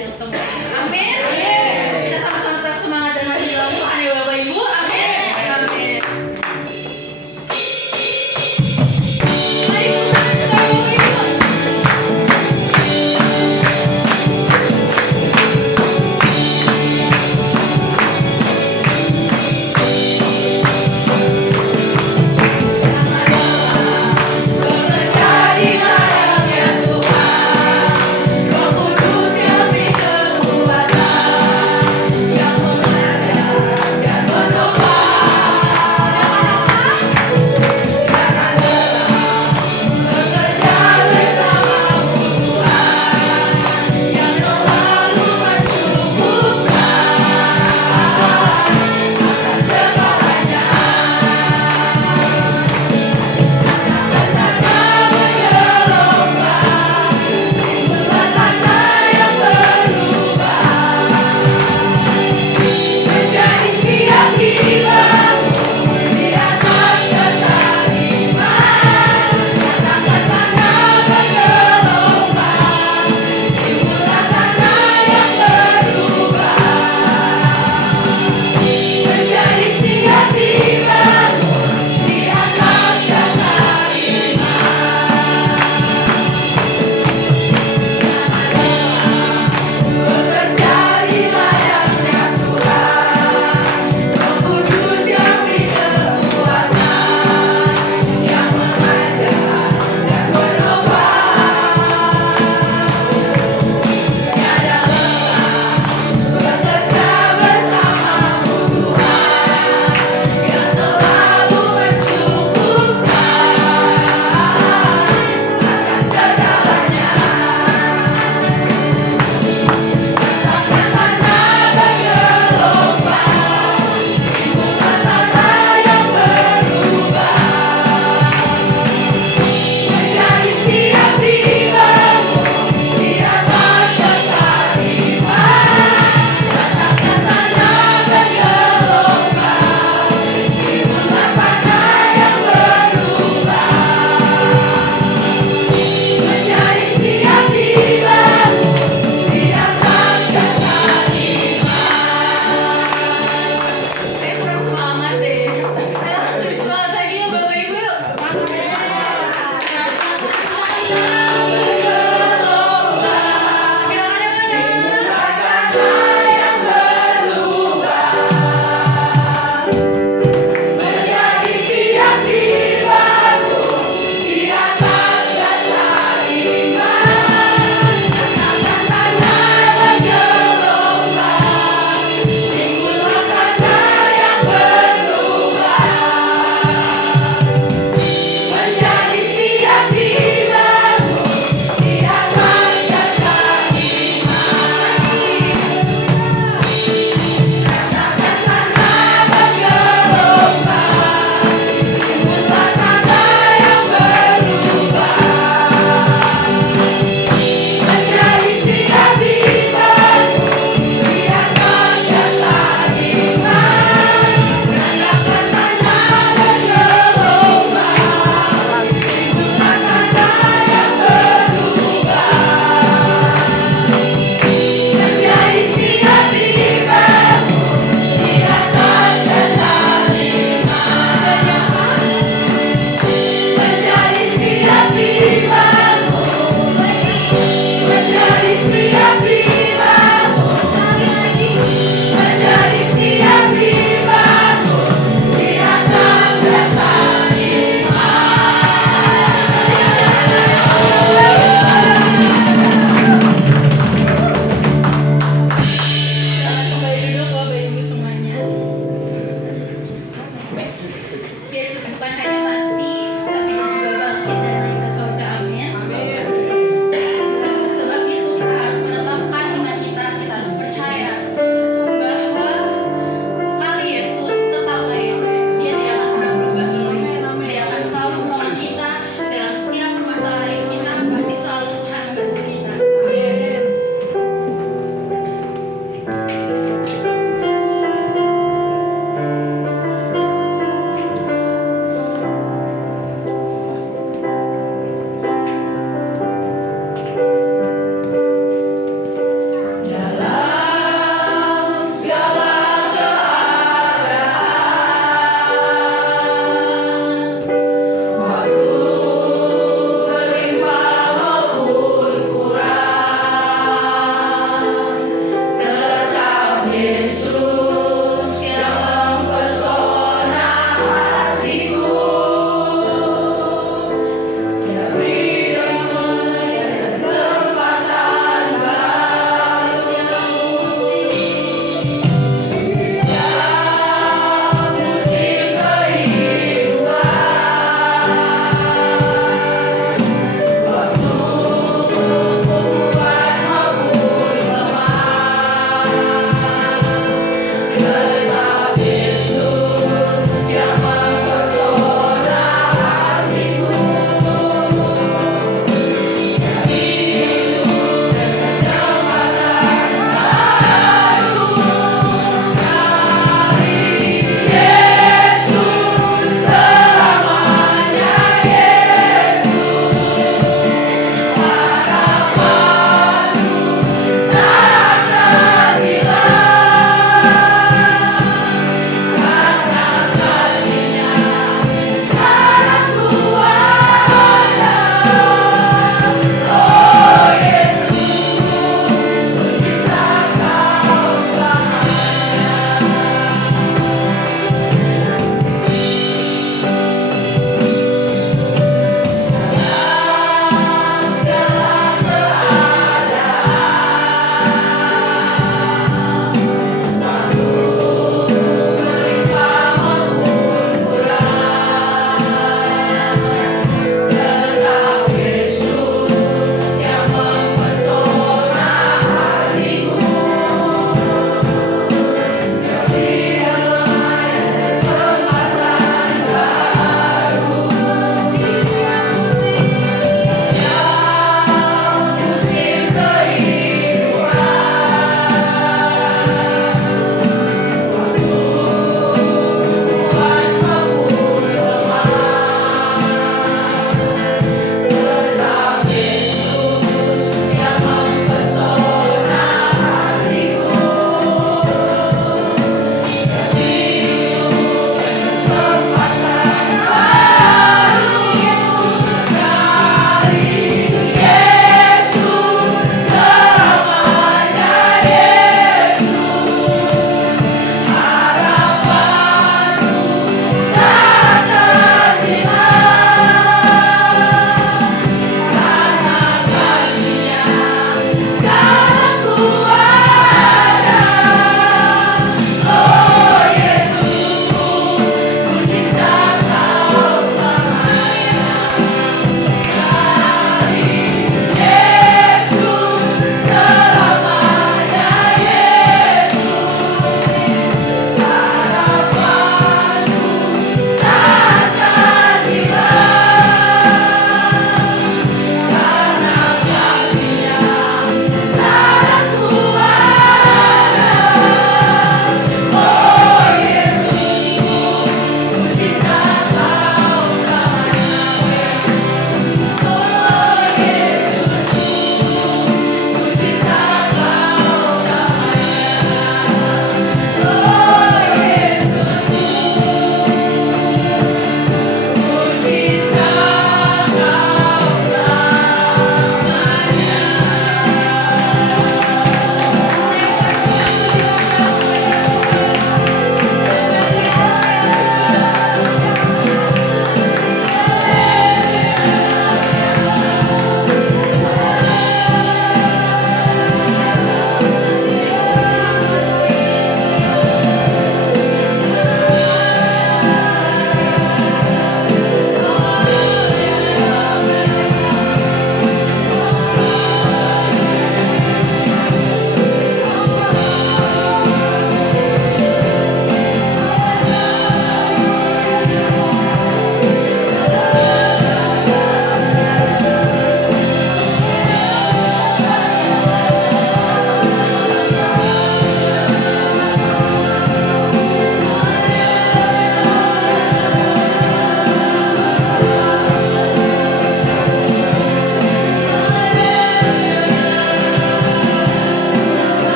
berhasil semuanya. Amin. Kita sama-sama tetap semangat dan masih dalam Tuhan ya Bapak Ibu. Amin. Amin. Mari tepuk tangan kepada Bapak Ibu. Bekerja di dalamnya Tuhan, Roh Kudus yang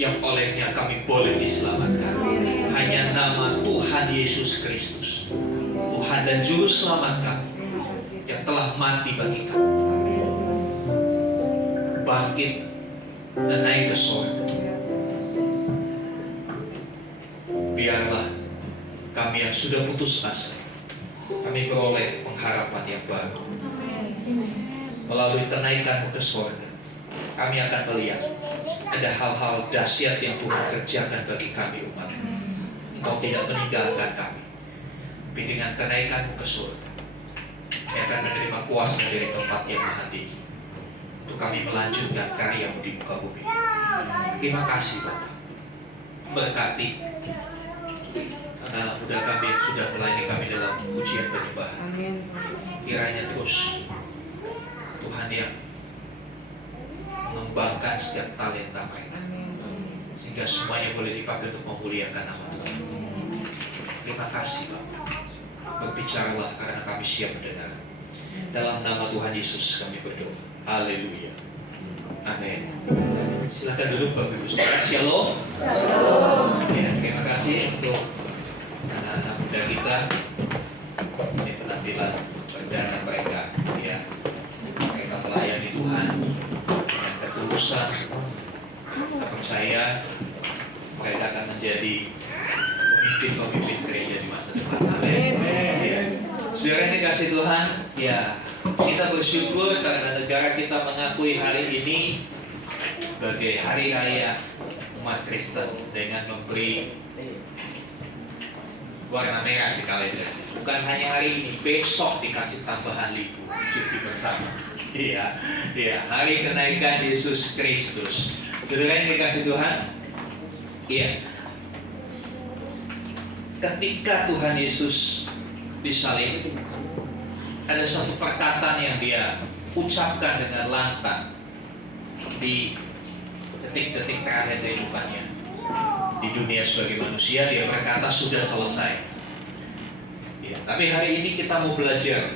yang olehnya kami boleh diselamatkan. Hanya nama Tuhan Yesus Kristus, Tuhan dan Juru Selamat kami, yang telah mati bagi kami, bangkit dan naik ke surga. Biarlah kami yang sudah putus asa, kami beroleh pengharapan yang baru. Melalui kenaikan ke surga, kami akan melihat ada hal-hal dahsyat yang Tuhan kerjakan bagi kami umat. Engkau tidak meninggalkan kami, tapi dengan kenaikan ke surga, kami akan menerima kuasa dari tempat yang maha tinggi untuk kami melanjutkan karya-Mu di muka bumi. Terima kasih Bapa. Berkati anak muda kami yang sudah melayani kami dalam ujian penyembahan. Kiranya terus Tuhan yang mengembangkan setiap talenta mereka, sehingga semuanya boleh dipakai untuk memuliakan nama Tuhan. Terima kasih Bapak. Berbicaralah karena kami siap mendengar. Dalam nama Tuhan Yesus kami berdoa. Haleluya. Amin. Silakan duduk Bapak Ibu Saudara. Shalom. Ya, terima kasih untuk anak-anak muda kita. Ini penampilan perdana mereka. Ya, mereka melayani Tuhan dengan ketulusan. Kita percaya mereka akan menjadi pemimpin-pemimpin gereja di masa depan. Amin. Ya. Saudara yang dikasih Tuhan, ya kita bersyukur karena negara kita mengakui hari ini sebagai hari raya umat Kristen dengan memberi warna merah di kalender. Bukan hanya hari ini, besok dikasih tambahan libur cuti bersama. Iya, hari kenaikan Yesus Kristus. Saudara yang dikasih Tuhan, iya. Ketika Tuhan Yesus disalib, ada satu perkataan yang dia ucapkan dengan lantang di detik-detik terakhir kehidupannya di dunia sebagai manusia. Dia berkata sudah selesai. Ya, tapi hari ini kita mau belajar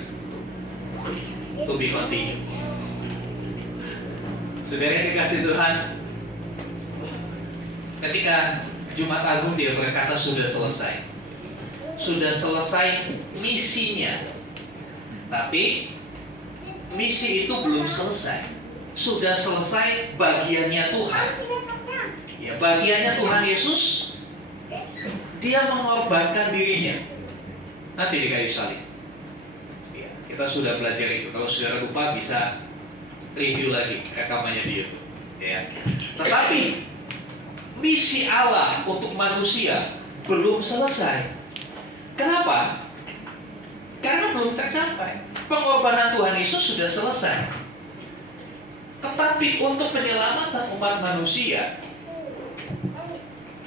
to be continue. Saudara yang dikasih Tuhan, ketika Jumat Agung dia berkata sudah selesai. Sudah selesai misinya. Tapi misi itu belum selesai. Sudah selesai bagiannya Tuhan. Ya, bagiannya Tuhan Yesus, dia mengorbankan dirinya. Nanti di kayu salib. Ya, kita sudah belajar itu. Kalau saudara lupa bisa review lagi rekamannya di YouTube. Ya. Tetapi misi Allah untuk manusia belum selesai. Kenapa? Karena belum tercapai. Pengorbanan Tuhan Yesus sudah selesai. Tetapi untuk penyelamatan umat manusia,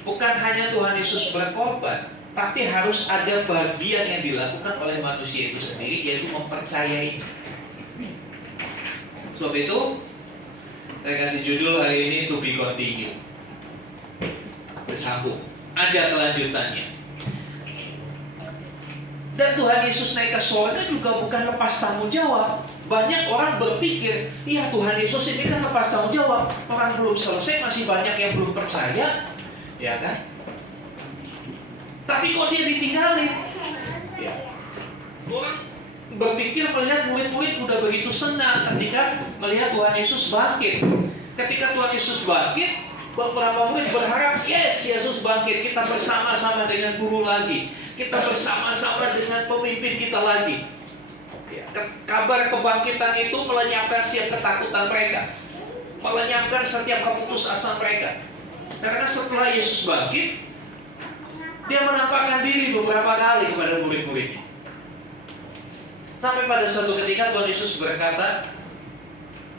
bukan hanya Tuhan Yesus berkorban, tapi harus ada bagian yang dilakukan oleh manusia itu sendiri, yaitu mempercayai. Sebab itu, saya kasih judul hari ini to be continue. Bersambung. Ada kelanjutannya. Dan Tuhan Yesus naik ke surga juga bukan lepas tanggung jawab. Banyak orang berpikir, iya Tuhan Yesus ini kan lepas tanggung jawab. Orang belum selesai, masih banyak yang belum percaya. Ya kan? Tapi kok dia ditinggalin? Ya. Orang berpikir melihat murid-murid udah begitu senang ketika melihat Tuhan Yesus bangkit. Ketika Tuhan Yesus bangkit, beberapa murid berharap, yes, Yesus bangkit, kita bersama-sama dengan guru lagi. Kita bersama-sama dengan pemimpin kita lagi. Ya. Kabar kebangkitan itu melenyapkan setiap ketakutan mereka, melenyapkan setiap keputusasaan mereka. Karena setelah Yesus bangkit, dia menampakkan diri beberapa kali kepada murid-muridnya. Sampai pada suatu ketika Tuhan Yesus berkata,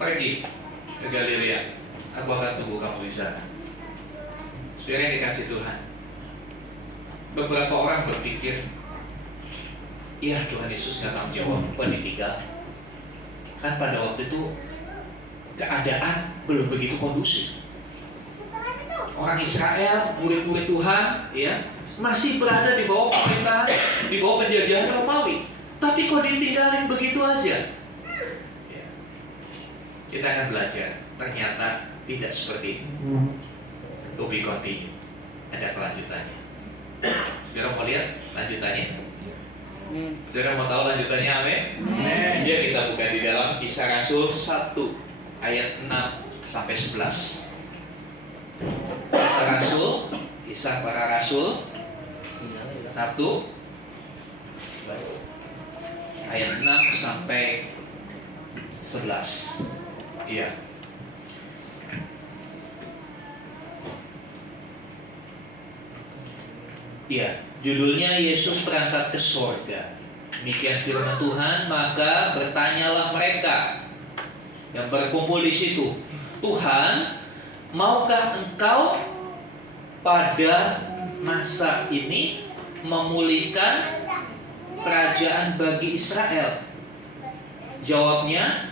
pergi ke Galilea, aku akan tunggu kamu di sana. Saudara yang dikasih Tuhan, beberapa orang berpikir, iya Tuhan Yesus nggak tanggung jawab, bukan ditinggal. Kan pada waktu itu keadaan belum begitu kondusif. Orang Israel, murid-murid Tuhan, ya masih berada di bawah pemerintahan, di bawah penjajahan Romawi. Tapi kok ditinggalin begitu aja? Ya. Kita akan belajar, ternyata tidak seperti itu. To be continue. Ada kelanjutannya. Saudara mau lihat lanjutannya? Saudara mau tahu lanjutannya? Amin. Ya, kita buka di dalam Kisah Rasul 1 ayat 6 sampai 11. Kisah para Rasul 1 ayat 6 sampai 11. Iya. Iya, judulnya Yesus berangkat ke sorga. Demikian firman Tuhan, maka bertanyalah mereka yang berkumpul di situ, Tuhan, maukah Engkau pada masa ini memulihkan kerajaan bagi Israel? Jawabnya,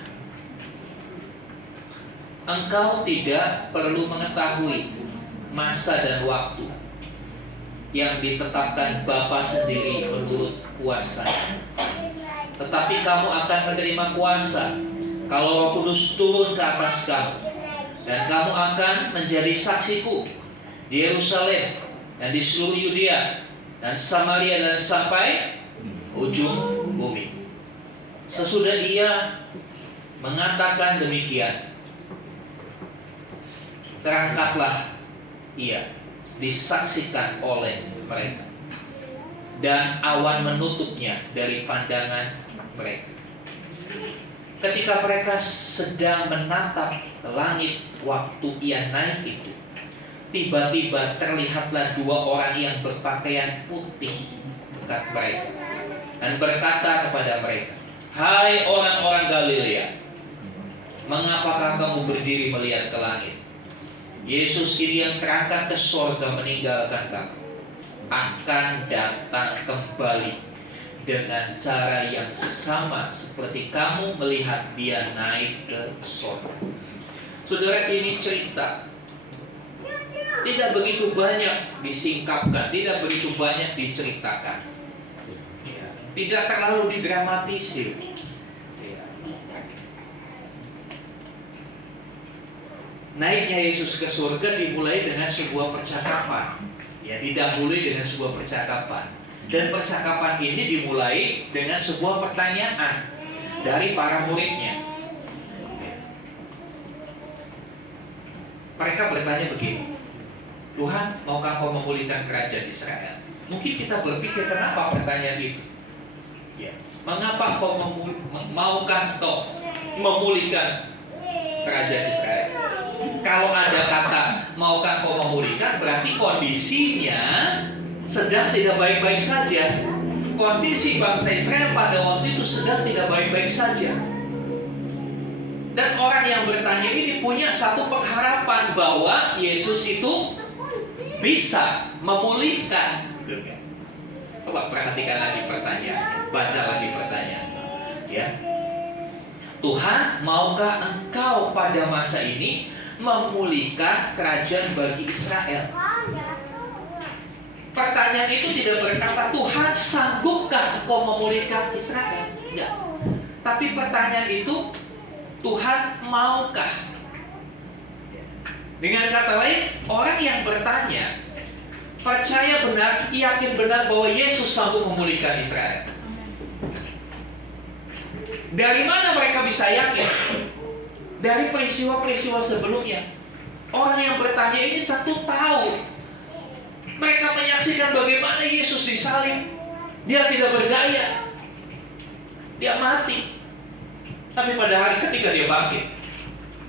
Engkau tidak perlu mengetahui masa dan waktu yang ditetapkan Bapa sendiri menurut kuasa-Nya. Tetapi kamu akan menerima kuasa kalau Roh Kudus turun ke atas kamu, dan kamu akan menjadi saksiku di Yerusalem dan di seluruh Yudea dan Samaria dan sampai ujung bumi. Sesudah Ia mengatakan demikian, terangkatlah Ia disaksikan oleh mereka, dan awan menutupnya dari pandangan mereka. Ketika mereka sedang menatap ke langit waktu Ia naik itu, tiba-tiba terlihatlah dua orang yang berpakaian putih dekat mereka dan berkata kepada mereka, "Hai orang-orang Galilea, mengapakah kamu berdiri melihat ke langit? Yesus ini yang terangkat ke sorga meninggalkan kamu akan datang kembali dengan cara yang sama seperti kamu melihat Dia naik ke sorga." Saudara, ini cerita tidak begitu banyak disingkapkan, tidak begitu banyak diceritakan, tidak terlalu didramatisir. Naiknya Yesus ke surga dimulai dengan sebuah percakapan. Ya, didahului dengan sebuah percakapan. Dan percakapan ini dimulai dengan sebuah pertanyaan dari para muridnya. Mereka bertanya begini, Tuhan, maukah Kau memulihkan kerajaan Israel? Mungkin kita berpikir, kenapa pertanyaan itu? Ya, mengapa maukah Kau memulihkan kerajaan Israel? Kalau ada kata maukah Kau memulihkan, berarti kondisinya sedang tidak baik-baik saja. Kondisi bangsa Israel pada waktu itu sedang tidak baik-baik saja. Dan orang yang bertanya ini punya satu pengharapan bahwa Yesus itu bisa memulihkan. Coba perhatikan lagi pertanyaannya, baca lagi pertanyaannya. Ya, Tuhan, maukah Engkau pada masa ini memulihkan kerajaan bagi Israel? Pertanyaan itu tidak berkata, Tuhan, sanggupkah Engkau memulihkan Israel? Enggak. Tapi pertanyaan itu, Tuhan, maukah? Dengan kata lain, orang yang bertanya percaya benar, yakin benar bahwa Yesus sanggup memulihkan Israel. Dari mana mereka bisa yakin? Dari peristiwa-peristiwa sebelumnya. Orang yang bertanya ini tentu tahu. Mereka menyaksikan bagaimana Yesus disalib. Dia tidak berdaya, dia mati. Tapi pada hari ketika Dia bangkit,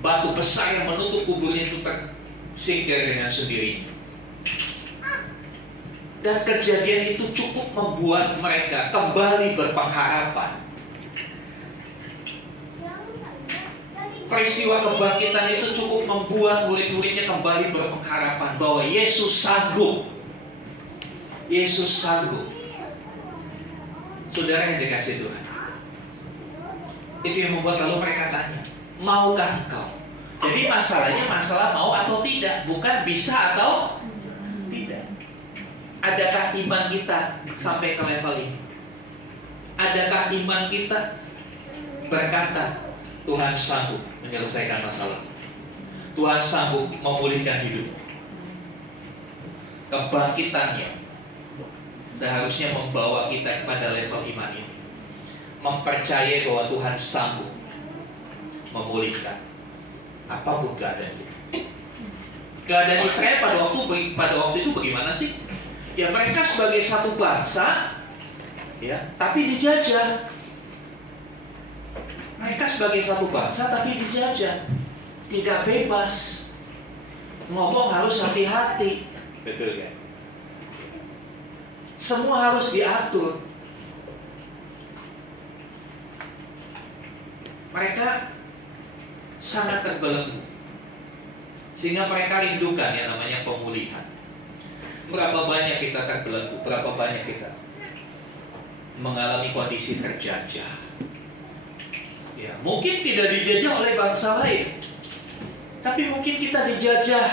batu besar yang menutup kuburnya itu tersingkir dengan sendirinya. Dan kejadian itu cukup membuat mereka kembali berpengharapan. Peristiwa kebangkitan itu cukup membuat murid-muridnya kembali berpengharapan bahwa Yesus sanggup. Yesus sanggup. Saudara yang dikasih Tuhan, itu yang membuat lalu mereka tanya, maukah Engkau? Jadi masalahnya masalah mau atau tidak, bukan bisa atau tidak. Adakah iman kita sampai ke level ini? Adakah iman kita berkata, Tuhan sanggup menyelesaikan masalah, Tuhan sanggup memulihkan hidup, kebangkitannya seharusnya membawa kita kepada level iman ini. Mempercayai bahwa Tuhan sanggup memulihkan apapun keadaan kita. Keadaan Israel pada waktu itu bagaimana sih? Ya, mereka sebagai satu bangsa, ya, tapi dijajah. Mereka sebagai satu bangsa tapi dijajah, tidak bebas. Ngomong harus hati-hati, betul kan? Semua harus diatur. Mereka sangat terbelenggu, sehingga mereka rindukan yang namanya pemulihan. Berapa banyak kita terbelenggu, berapa banyak kita mengalami kondisi terjajah. Ya, mungkin tidak dijajah oleh bangsa lain, tapi mungkin kita dijajah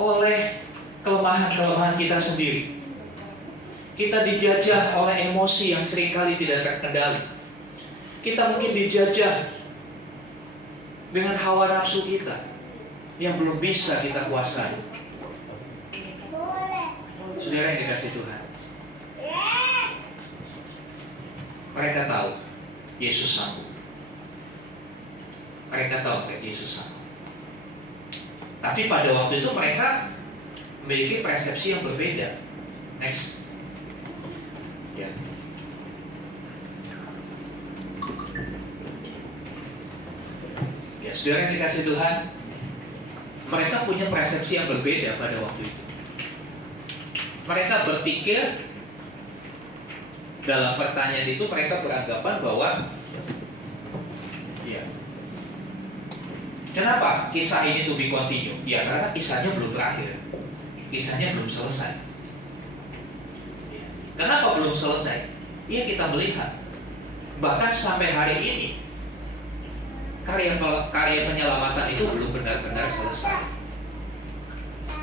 oleh kelemahan-kelemahan kita sendiri. Kita dijajah oleh emosi yang seringkali tidak terkendali. Kita mungkin dijajah dengan hawa nafsu kita yang belum bisa kita kuasai. Saudara yang dikasih Tuhan, mereka tahu Yesus sanggup. Mereka tahu bahwa Yesus sanggup. Tapi pada waktu itu mereka memiliki persepsi yang berbeda. Next. Ya. Ya, saudara yang dikasih Tuhan, mereka punya persepsi yang berbeda pada waktu itu. Mereka berpikir dalam pertanyaan itu, mereka beranggapan bahwa ya, kenapa kisah ini to be continue? Ya, karena kisahnya belum berakhir, kisahnya belum selesai. Ya. Kenapa belum selesai? Ya, kita melihat bahkan sampai hari ini karya penyelamatan itu belum benar-benar selesai.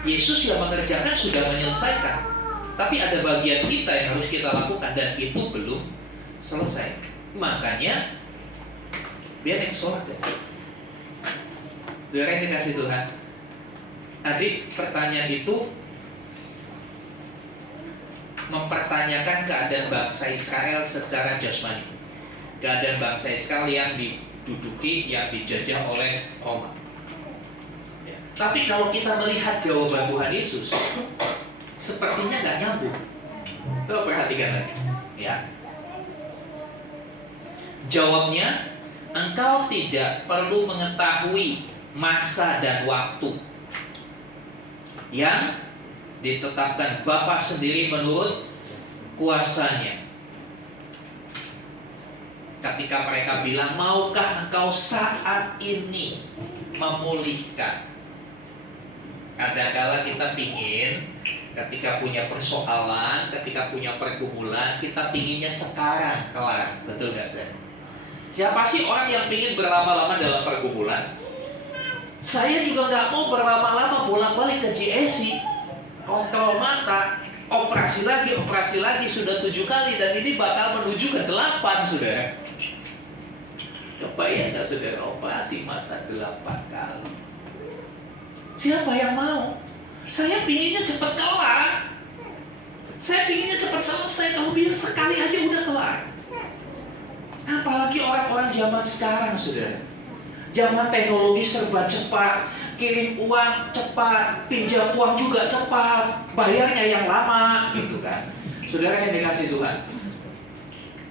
Yesus yang mengerjakan sudah menyelesaikan, tapi ada bagian kita yang harus kita lakukan dan itu belum selesai. Makanya biar yang sholat ya. Biar yang dikasih Tuhan. Tadi pertanyaan itu mempertanyakan keadaan bangsa Israel secara jasmani. Keadaan bangsa Israel yang diduduki, yang dijajah oleh Roma. Ya. Tapi kalau kita melihat jawaban Tuhan Yesus, sepertinya nggak nyambung. Coba perhatikan lagi, ya. Jawabnya, engkau tidak perlu mengetahui masa dan waktu yang ditetapkan Bapa sendiri menurut kuasanya. Ketika mereka bilang, maukah engkau saat ini memulihkan? Kadang-kadang kita pingin ketika punya persoalan, ketika punya pergumulan, kita pinginnya sekarang kelar. Betul gak saya? Siapa sih orang yang pingin berlama-lama dalam pergumulan? Saya juga gak mau berlama-lama bolak-balik ke GSI, kontrol mata, operasi lagi, sudah 7 kali dan ini bakal menuju ke 8, saudara. Kebayang gak saudara, operasi mata 8 kali? Siapa yang mau? Saya pinginnya cepat kelar. Saya pinginnya cepat selesai. Kalau biar sekali aja udah kelar. Apalagi orang-orang zaman sekarang, saudara. Zaman teknologi serba cepat, kirim uang cepat, pinjam uang juga cepat, bayarnya yang lama, gitu kan. Saudara yang dikasih Tuhan,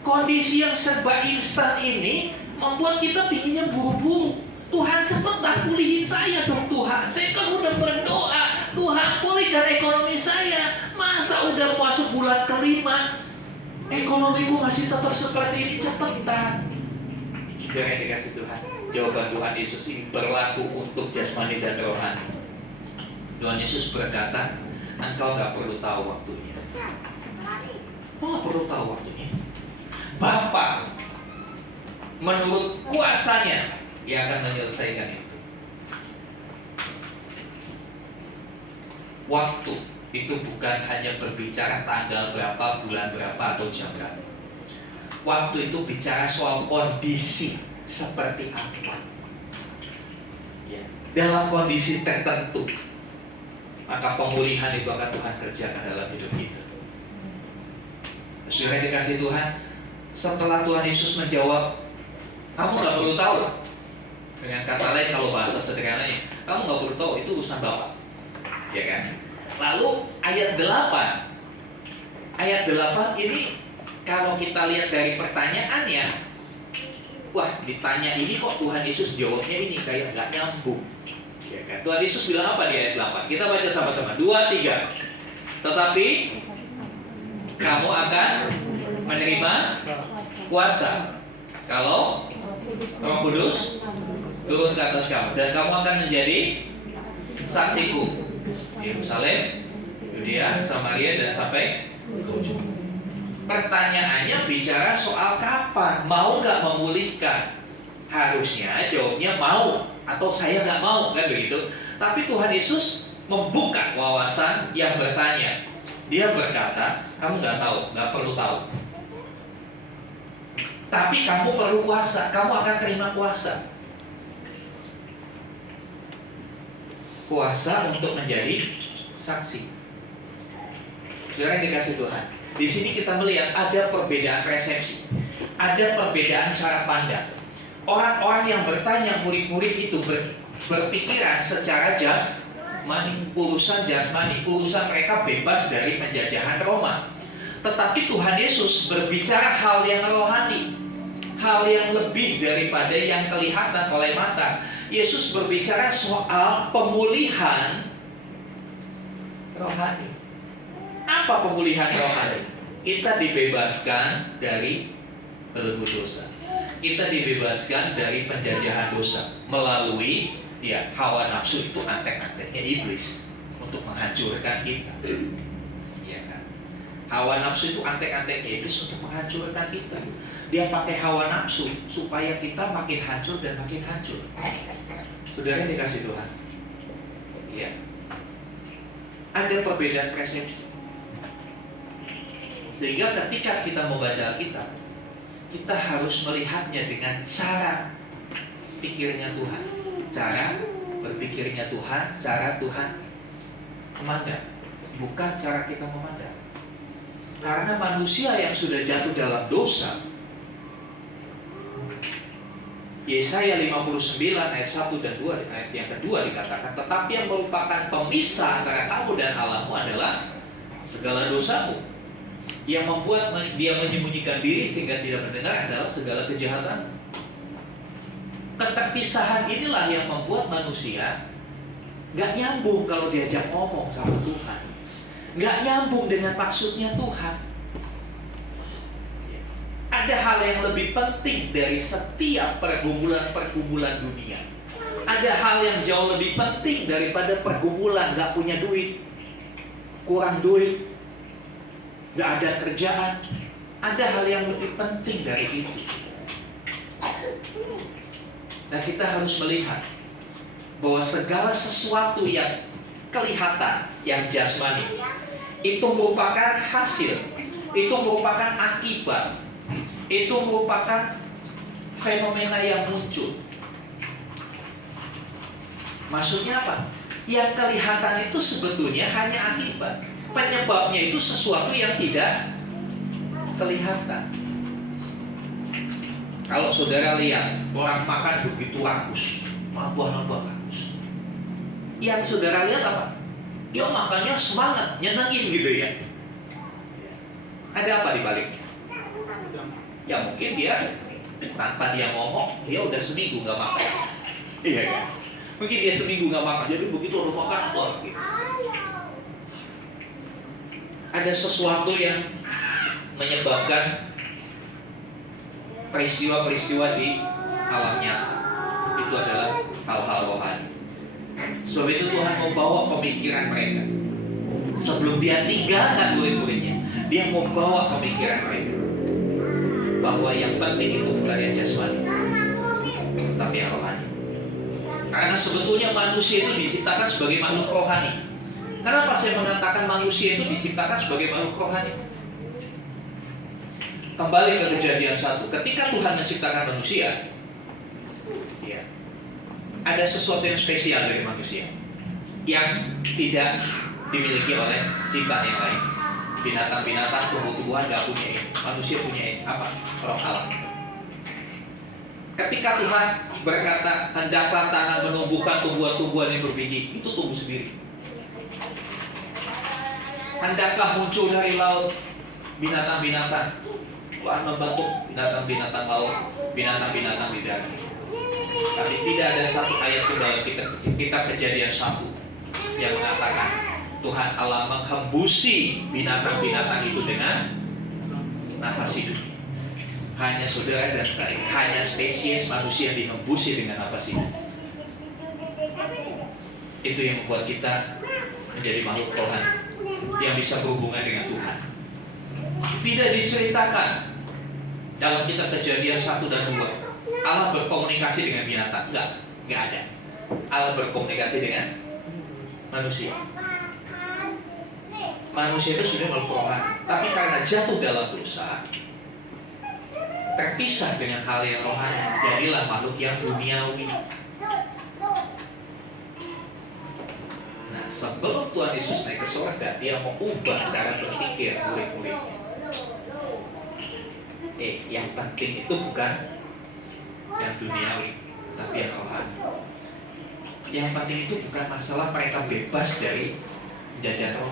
kondisi yang serba instan ini membuat kita pinginnya buru-buru. Tuhan cepat pulihin saya dong Tuhan. Saya kan udah berdoa, Tuhan pulihkan ekonomi saya. Masa udah masuk bulan ke-5, ekonomiku masih tetap seperti ini, cepetan. Saudara yang dikasih Tuhan, jawaban Tuhan Yesus ini berlaku untuk jasmani dan rohani. Tuhan Yesus berkata, engkau gak perlu tahu waktunya. Kau gak perlu tahu waktunya. Bapa menurut kuasanya yang akan menyelesaikan itu. Waktu itu bukan hanya berbicara tanggal berapa, bulan berapa, atau jam berapa. Waktu itu bicara soal kondisi seperti apa. Ya. Dalam kondisi tertentu, maka pemulihan itu akan Tuhan kerjakan dalam hidup kita. Saudara dikasih Tuhan, setelah Tuhan Yesus menjawab, kamu nggak perlu tahu. Dengan kata lain, kalau bahasa sederhananya, kamu nggak perlu tahu, itu urusan Bapak, ya kan? Lalu ayat 8 ini kalau kita lihat dari pertanyaannya, wah, ditanya ini kok Tuhan Yesus jawabnya ini kayak nggak nyambung, ya kan? Tuhan Yesus bilang apa di ayat 8? Kita baca sama-sama, 2, 3. Tetapi kamu akan menerima kuasa kalau Roh Kudus turun ke atas kamu, dan kamu akan menjadi saksiku di Yerusalem, Yudea, Samaria, dan sampai ke ujung. Pertanyaannya bicara soal kapan, mau nggak memulihkan? Harusnya jawabnya mau, atau saya nggak mau, kan begitu. Tapi Tuhan Yesus membuka wawasan yang bertanya. Dia berkata, kamu nggak tahu, nggak perlu tahu. Tapi kamu perlu kuasa, kamu akan terima kuasa. Kuasa untuk menjadi saksi. Saudara yang dikasih Tuhan, di sini kita melihat ada perbedaan persepsi, ada perbedaan cara pandang. Orang-orang yang bertanya, murid-murid itu berpikiran secara jasmani, urusan jasmani, urusan mereka bebas dari penjajahan Roma. Tetapi Tuhan Yesus berbicara hal yang rohani, hal yang lebih daripada yang kelihatan oleh mata. Yesus berbicara soal pemulihan rohani. Apa pemulihan rohani? Kita dibebaskan dari belenggu dosa. Kita dibebaskan dari penjajahan dosa melalui hawa nafsu. Itu antek-anteknya iblis untuk menghancurkan kita. Ya kan? Hawa nafsu itu antek-anteknya iblis untuk menghancurkan kita. Dia pakai hawa nafsu supaya kita makin hancur dan makin hancur. Saudara yang dikasih Tuhan, ya, ada perbedaan persepsi. Sehingga ketika kita membaca Alkitab, kita harus melihatnya dengan cara pikirnya Tuhan, cara berpikirnya Tuhan, cara Tuhan memandang, bukan cara kita memandang. Karena manusia yang sudah jatuh dalam dosa, Yesaya 59 ayat 1 dan 2, ayat yang kedua dikatakan, tetapi yang merupakan pemisah antara kamu dan Allahmu adalah segala dosamu. Yang membuat dia menyembunyikan diri sehingga tidak mendengar adalah segala kejahatan. Keterpisahan inilah yang membuat manusia gak nyambung kalau diajak ngomong sama Tuhan, gak nyambung dengan maksudnya Tuhan. Ada hal yang lebih penting dari setiap pergumulan dunia. Ada hal yang jauh lebih penting daripada pergumulan gak punya duit, kurang duit, gak ada kerjaan. Ada hal yang lebih penting dari itu. Nah, kita harus melihat bahwa segala sesuatu yang kelihatan, yang jasmani, itu merupakan hasil, itu merupakan akibat, itu merupakan fenomena yang muncul. Maksudnya apa? Yang kelihatan itu sebetulnya hanya akibat. Penyebabnya itu sesuatu yang tidak kelihatan. Kalau saudara lihat orang makan begitu rakus, nambah rakus, yang saudara lihat apa? Dia makannya semangat, nyenengin gitu ya. Ada apa di baliknya? Ya mungkin dia tanpa dia ngomong, dia udah seminggu nggak makan. Iya kan? Mungkin dia seminggu nggak makan, jadi begitu udah makan gitu. Ada sesuatu yang menyebabkan peristiwa-peristiwa di alam nyata. Itu adalah hal-hal rohani. Sebab itu Tuhan membawa pemikiran mereka. Sebelum dia tinggalkan murid-muridnya, dia membawa pemikiran mereka bahwa yang penting itu bukan yang jasmani, tapi yang rohani. Karena sebetulnya manusia itu diciptakan sebagai makhluk rohani. Kenapa saya mengatakan manusia itu diciptakan sebagai makhluk rohani? Kembali ke Kejadian 1. Ketika Tuhan menciptakan manusia, ya, ada sesuatu yang spesial dari manusia, yang tidak dimiliki oleh ciptaan yang lain. Binatang-binatang, tumbuh-tumbuhan nggak punya ini. Manusia punya ini. Apa? Roh Allah. Ketika Tuhan berkata, hendaklah tanah menumbuhkan tumbuhan-tumbuhan yang berbiji, itu tumbuh sendiri. Hendaklah muncul dari laut binatang-binatang. Tuhan membentuk binatang-binatang laut, binatang-binatang di darat. Tapi tidak ada satu ayat pun dalam kitab Kejadian 1 yang mengatakan Tuhan Allah menghembusi binatang-binatang itu dengan nafas hidup. Hanya saudara dan saya, hanya spesies manusia dihembusi dengan nafas hidup. Itu yang membuat kita menjadi makhluk rohani yang bisa berhubungan dengan Tuhan. Tidak diceritakan dalam kitab Kejadian 1 dan 2 Allah berkomunikasi dengan binatang. Enggak ada. Allah berkomunikasi dengan manusia. Manusia itu sudah makhluk rohani, tapi karena jatuh dalam dosa, terpisah dengan hal yang rohani, jadilah makhluk yang duniawi. Nah, sebelum Tuhan Yesus naik ke surga, Dia mau ubah cara berpikir murid-muridnya. Yang penting itu bukan yang duniawi, tapi yang rohani. Yang penting itu bukan masalah mereka bebas dari penjajahan roh.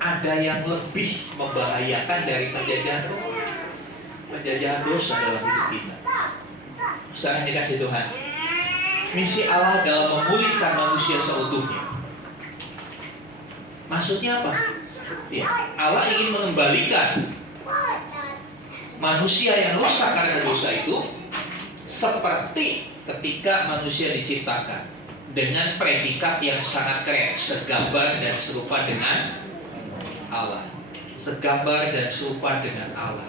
Ada yang lebih membahayakan dari penjajahan roh, penjajahan dosa dalam hidup kita. Saudara dikasih Tuhan, misi Allah dalam memulihkan manusia seutuhnya. Maksudnya apa? Ya, Allah ingin mengembalikan manusia yang rusak karena dosa itu seperti ketika manusia diciptakan, dengan predikat yang sangat keren, segambar dan serupa dengan Allah. Segambar dan serupa dengan Allah.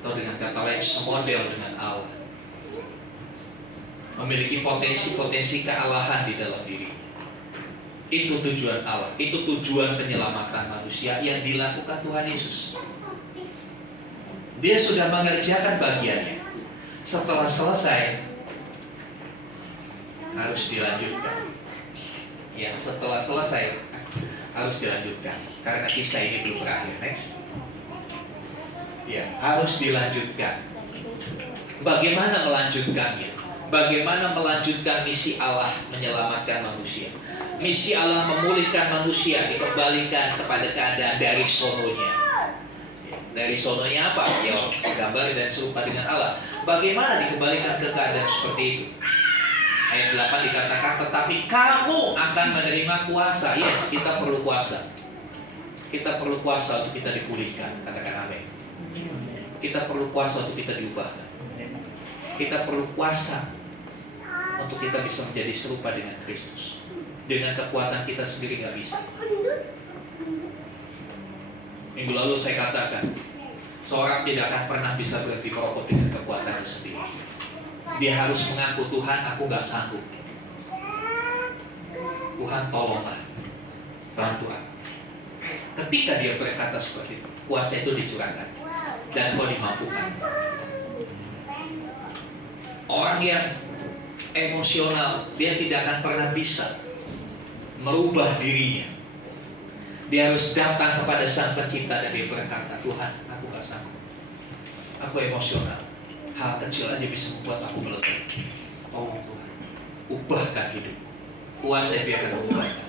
Atau dengan kata lain, semodel dengan Allah. Memiliki potensi-potensi kealahan di dalam diri. Itu tujuan Allah. Itu tujuan penyelamatan manusia yang dilakukan Tuhan Yesus. Dia sudah mengerjakan bagiannya. Setelah selesai, harus dilanjutkan. Ya, setelah selesai harus dilanjutkan. Karena kisah ini belum berakhir. Next. Ya, harus dilanjutkan. Bagaimana melanjutkannya? Bagaimana melanjutkan misi Allah menyelamatkan manusia? Misi Allah memulihkan manusia, dikembalikan kepada keadaan dari sononya. Dari sononya apa? Ya, segambar dan serupa dengan Allah. Bagaimana dikembalikan ke keadaan seperti itu? Ayat 8 dikatakan, tetapi kamu akan menerima kuasa. Yes, kita perlu kuasa. Kita perlu kuasa untuk kita dipulihkan. Katakan amin. Kita perlu kuasa untuk kita diubahkan. Kita perlu kuasa untuk kita bisa menjadi serupa dengan Kristus. Dengan kekuatan kita sendiri nggak bisa. Minggu lalu saya katakan, seorang tidak akan pernah bisa berhenti merokok dengan kekuatannya sendiri. Dia harus mengaku, Tuhan, aku nggak sanggup. Tuhan, tolonglah, bantu aku. Ketika dia berkata seperti itu, kuasa itu dicurahkan dan kau dimampukan. Orang yang emosional, dia tidak akan pernah bisa merubah dirinya. Dia harus datang kepada Sang Pencipta dan dia berkata, Tuhan, aku gak sanggup. Aku emosional. Hal kecil aja bisa membuat aku meledak. Tolong Tuhan, ubahkan hidup. Kuasa itu akan mengubahkan.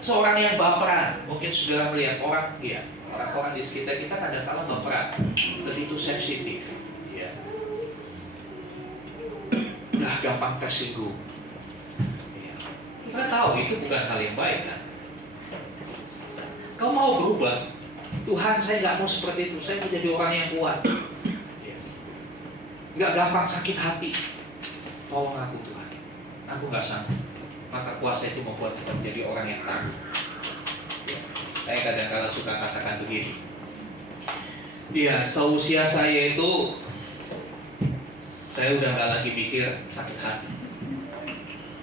Seorang yang baperan, mungkin saudara melihat orang, ya, orang-orang di sekitar kita kadang-kadang baperan, begitu sensitif, ya. Udah gampang tersinggung. Ya. Kita tahu itu bukan hal yang baik, kan? Kau mau berubah? Tuhan, saya nggak mau seperti itu. Saya mau jadi orang yang kuat. Ya. Nggak gampang sakit hati. Tolong aku Tuhan. Aku nggak sanggup. Maka kuasa itu membuat kita menjadi orang yang tangguh. Ya. Saya kadang-kadang suka katakan begini. Ya, seusia saya itu, saya udah nggak lagi pikir sakit hati.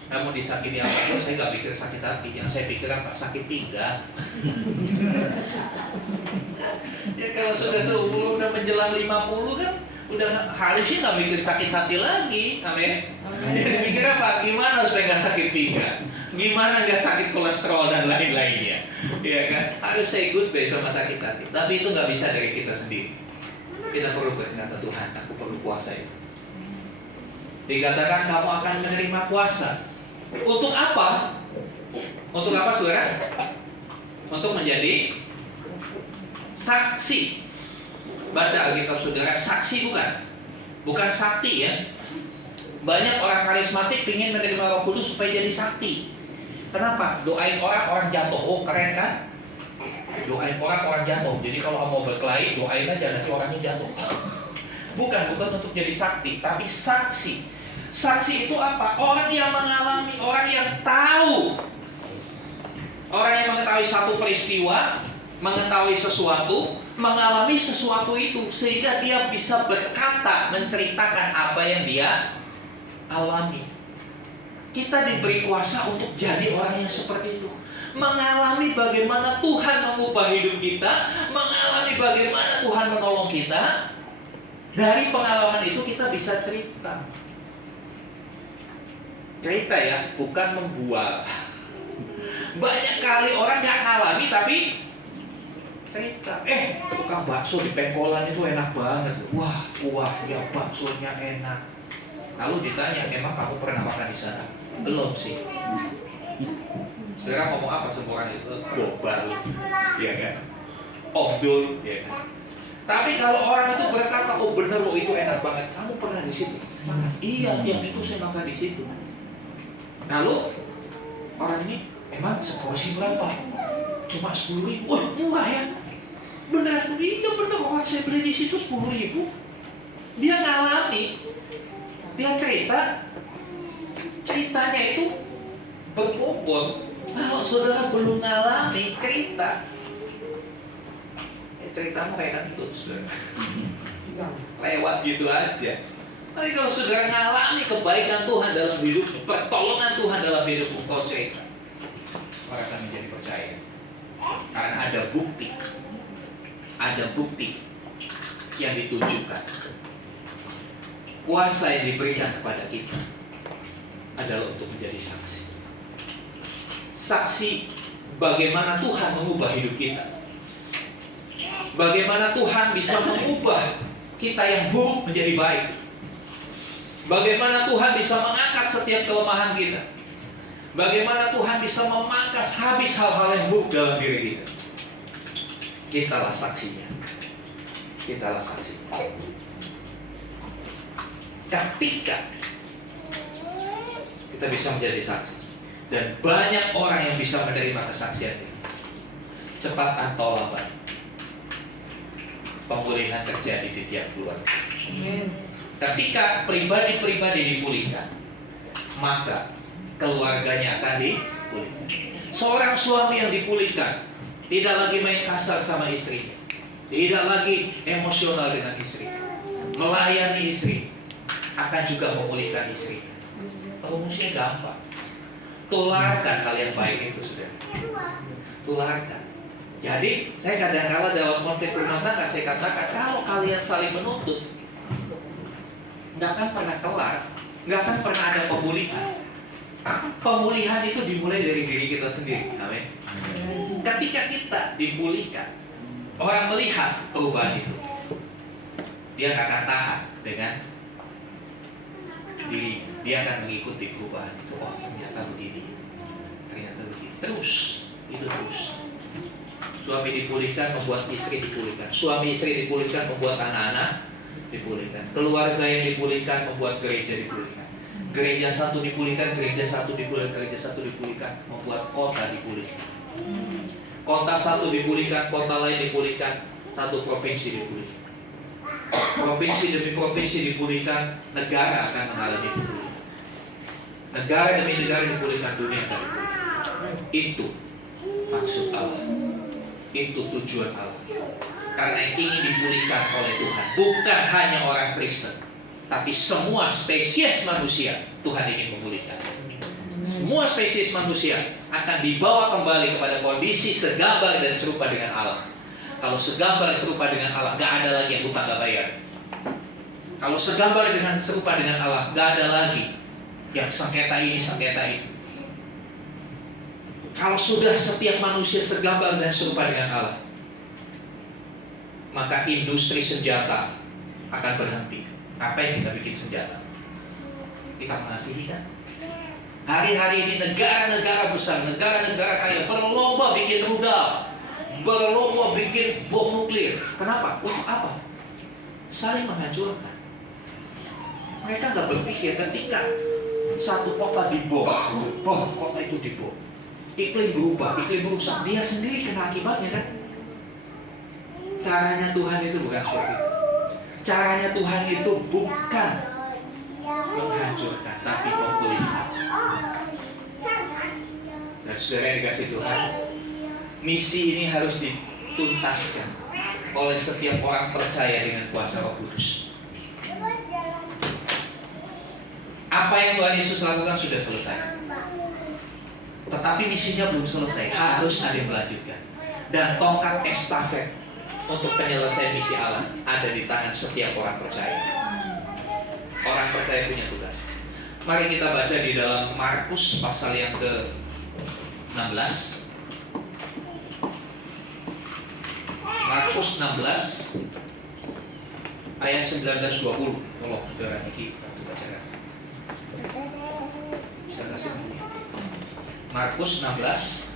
Namun disakiti apa? Saya nggak pikir sakit hati. Yang saya pikir apa? Sakit pinggang. Ya kalau sudah seumur udah menjelang 50 kan, udah harusnya nggak mikir sakit hati lagi. Amin. Jadi mikir apa? Gimana supaya nggak sakit pinggang? Gimana nggak sakit kolesterol dan lain-lainnya, ya kan? Harus say goodbye sama sakit hati. Tapi itu nggak bisa dari kita sendiri. Kita perlu berkata, Tuhan, aku perlu kuasa itu. Dikatakan kamu akan menerima kuasa. Untuk apa? Untuk apa, saudara? Untuk menjadi saksi. Baca Alkitab saudara, saksi bukan sakti ya. Banyak orang karismatik ingin menerima Roh Kudus supaya jadi sakti. Kenapa? Doain orang jatuh. Oh, keren kan? Doain orang jatuh. Jadi kalau mau berkelahi, doain aja nanti orangnya jatuh. Bukan untuk jadi sakti, tapi saksi. Saksi itu apa? Orang yang mengalami, orang yang tahu. Orang yang mengetahui satu peristiwa, mengetahui sesuatu, mengalami sesuatu itu, sehingga dia bisa berkata, menceritakan apa yang dia alami. Kita diberi kuasa untuk jadi orang yang seperti itu. Mengalami bagaimana Tuhan mengubah hidup kita, mengalami bagaimana Tuhan menolong kita. Dari pengalaman itu kita bisa cerita. Cerita ya, bukan membual. Banyak kali orang gak ngalami tapi cerita. Tukang bakso di Pengkolan itu enak banget. Wah, ya baksonya enak. Lalu ditanya, emang kamu pernah makan di sana? Belum sih. Sekarang ngomong apa semua orang itu? Gobal, ya kan? Omdul, ya kan? Tapi kalau orang itu berkata, oh bener loh itu enak banget. Kamu pernah di situ? Makan? Iya, yang itu saya makan di situ. Lalu orang ini, emang seporsi berapa? Cuma 10.000. Wah, murah ya? Benar, iya bener. Orang saya beli di situ 10.000. Dia ngalami. Dia ceritanya itu berbobot. Kalau saudara belum ngalami cerita, ceritamu kayak kentut, saudara. Lewat gitu aja. Tapi kalau saudara ngalami kebaikan Tuhan dalam hidupmu, pertolongan Tuhan dalam hidupmu, kau cerita, orang akan menjadi percaya. Karena ada bukti yang ditunjukkan. Kuasa yang diberikan kepada kita adalah untuk menjadi saksi. Saksi bagaimana Tuhan mengubah hidup kita. Bagaimana Tuhan bisa mengubah kita yang buruk menjadi baik. Bagaimana Tuhan bisa mengangkat setiap kelemahan kita. Bagaimana Tuhan bisa memangkas habis hal-hal yang buruk dalam diri kita. Kitalah saksinya. Ketika kita bisa menjadi saksi, dan banyak orang yang bisa menerima kesaksian itu, cepat atau lambat pemulihan terjadi di tiap keluarga. Ketika pribadi-pribadi dipulihkan, maka keluarganya akan dipulihkan. Seorang suami yang dipulihkan tidak lagi main kasar sama istrinya, tidak lagi emosional dengan istri, melayani istri, akan juga memulihkan istrinya. Rumusnya gampang. Tularkan kalian baik itu, sudah. Tularkan. Jadi saya kadang-kala dalam konflik rumah tangga saya katakan, kalau kalian saling menuntut, nggak akan pernah kelar, nggak akan pernah ada pemulihan. Pemulihan itu dimulai dari diri kita sendiri. Amin. Ketika kita dipulihkan, orang melihat perubahan itu, dia nggak akan tahan dengan diri, dia akan mengikuti perubahan itu. Oh, ternyata begini, terus. Suami dipulihkan membuat istri dipulihkan, suami istri dipulihkan membuat anak-anak dipulihkan, keluarga yang dipulihkan membuat gereja dipulihkan, gereja satu dipulihkan, gereja satu dipulihkan, membuat kota dipulihkan, kota satu dipulihkan, kota lain dipulihkan, satu provinsi dipulihkan, provinsi demi provinsi dipulihkan, negara akan mengalami pemulihan, negara demi negara dipulihkan, dunia akan dipulihkan. Itu maksud Allah. Itu tujuan Allah. Karena ingin dipulihkan oleh Tuhan. Bukan hanya orang Kristen, tapi semua spesies manusia Tuhan ingin memulihkan. Semua spesies manusia akan dibawa kembali kepada kondisi segambar dan serupa dengan Allah. Kalau segambar serupa dengan Allah, gak ada lagi yang hutang gak bayar. Kalau segambar dengan serupa dengan Allah, gak ada lagi yang sengketa ini, sengketa itu. Kalau sudah setiap manusia segambar dan serupa dengan Allah, maka industri senjata akan berhenti. Ngapain kita bikin senjata? Kita mengasihi kan? Hari-hari ini negara-negara besar, negara-negara kaya berlomba bikin rudal, berlomba bikin bom nuklir. Kenapa? Untuk apa? Saling menghancurkan. Mereka nggak berpikir ketika satu kota dibom, kota itu dibom, iklim berubah, iklim merusak, dia sendiri kena akibatnya kan? Caranya Tuhan itu bukan seperti itu. Caranya Tuhan itu bukan menghancurkan, tapi memulihkan. Dan saudara yang dikasih Tuhan, misi ini harus dituntaskan oleh setiap orang percaya dengan kuasa Roh Kudus. Apa yang Tuhan Yesus lakukan sudah selesai, tetapi misinya belum selesai, harus ada yang melanjutkan. Dan tongkat estafet untuk penyelesaian misi Allah ada di tangan setiap orang percaya. Orang percaya punya tugas. Mari kita baca di dalam Markus pasal yang ke-16. Markus 16 ayat 19-20. Tolong saudara Niki bacakan. Bisa kasih Markus 16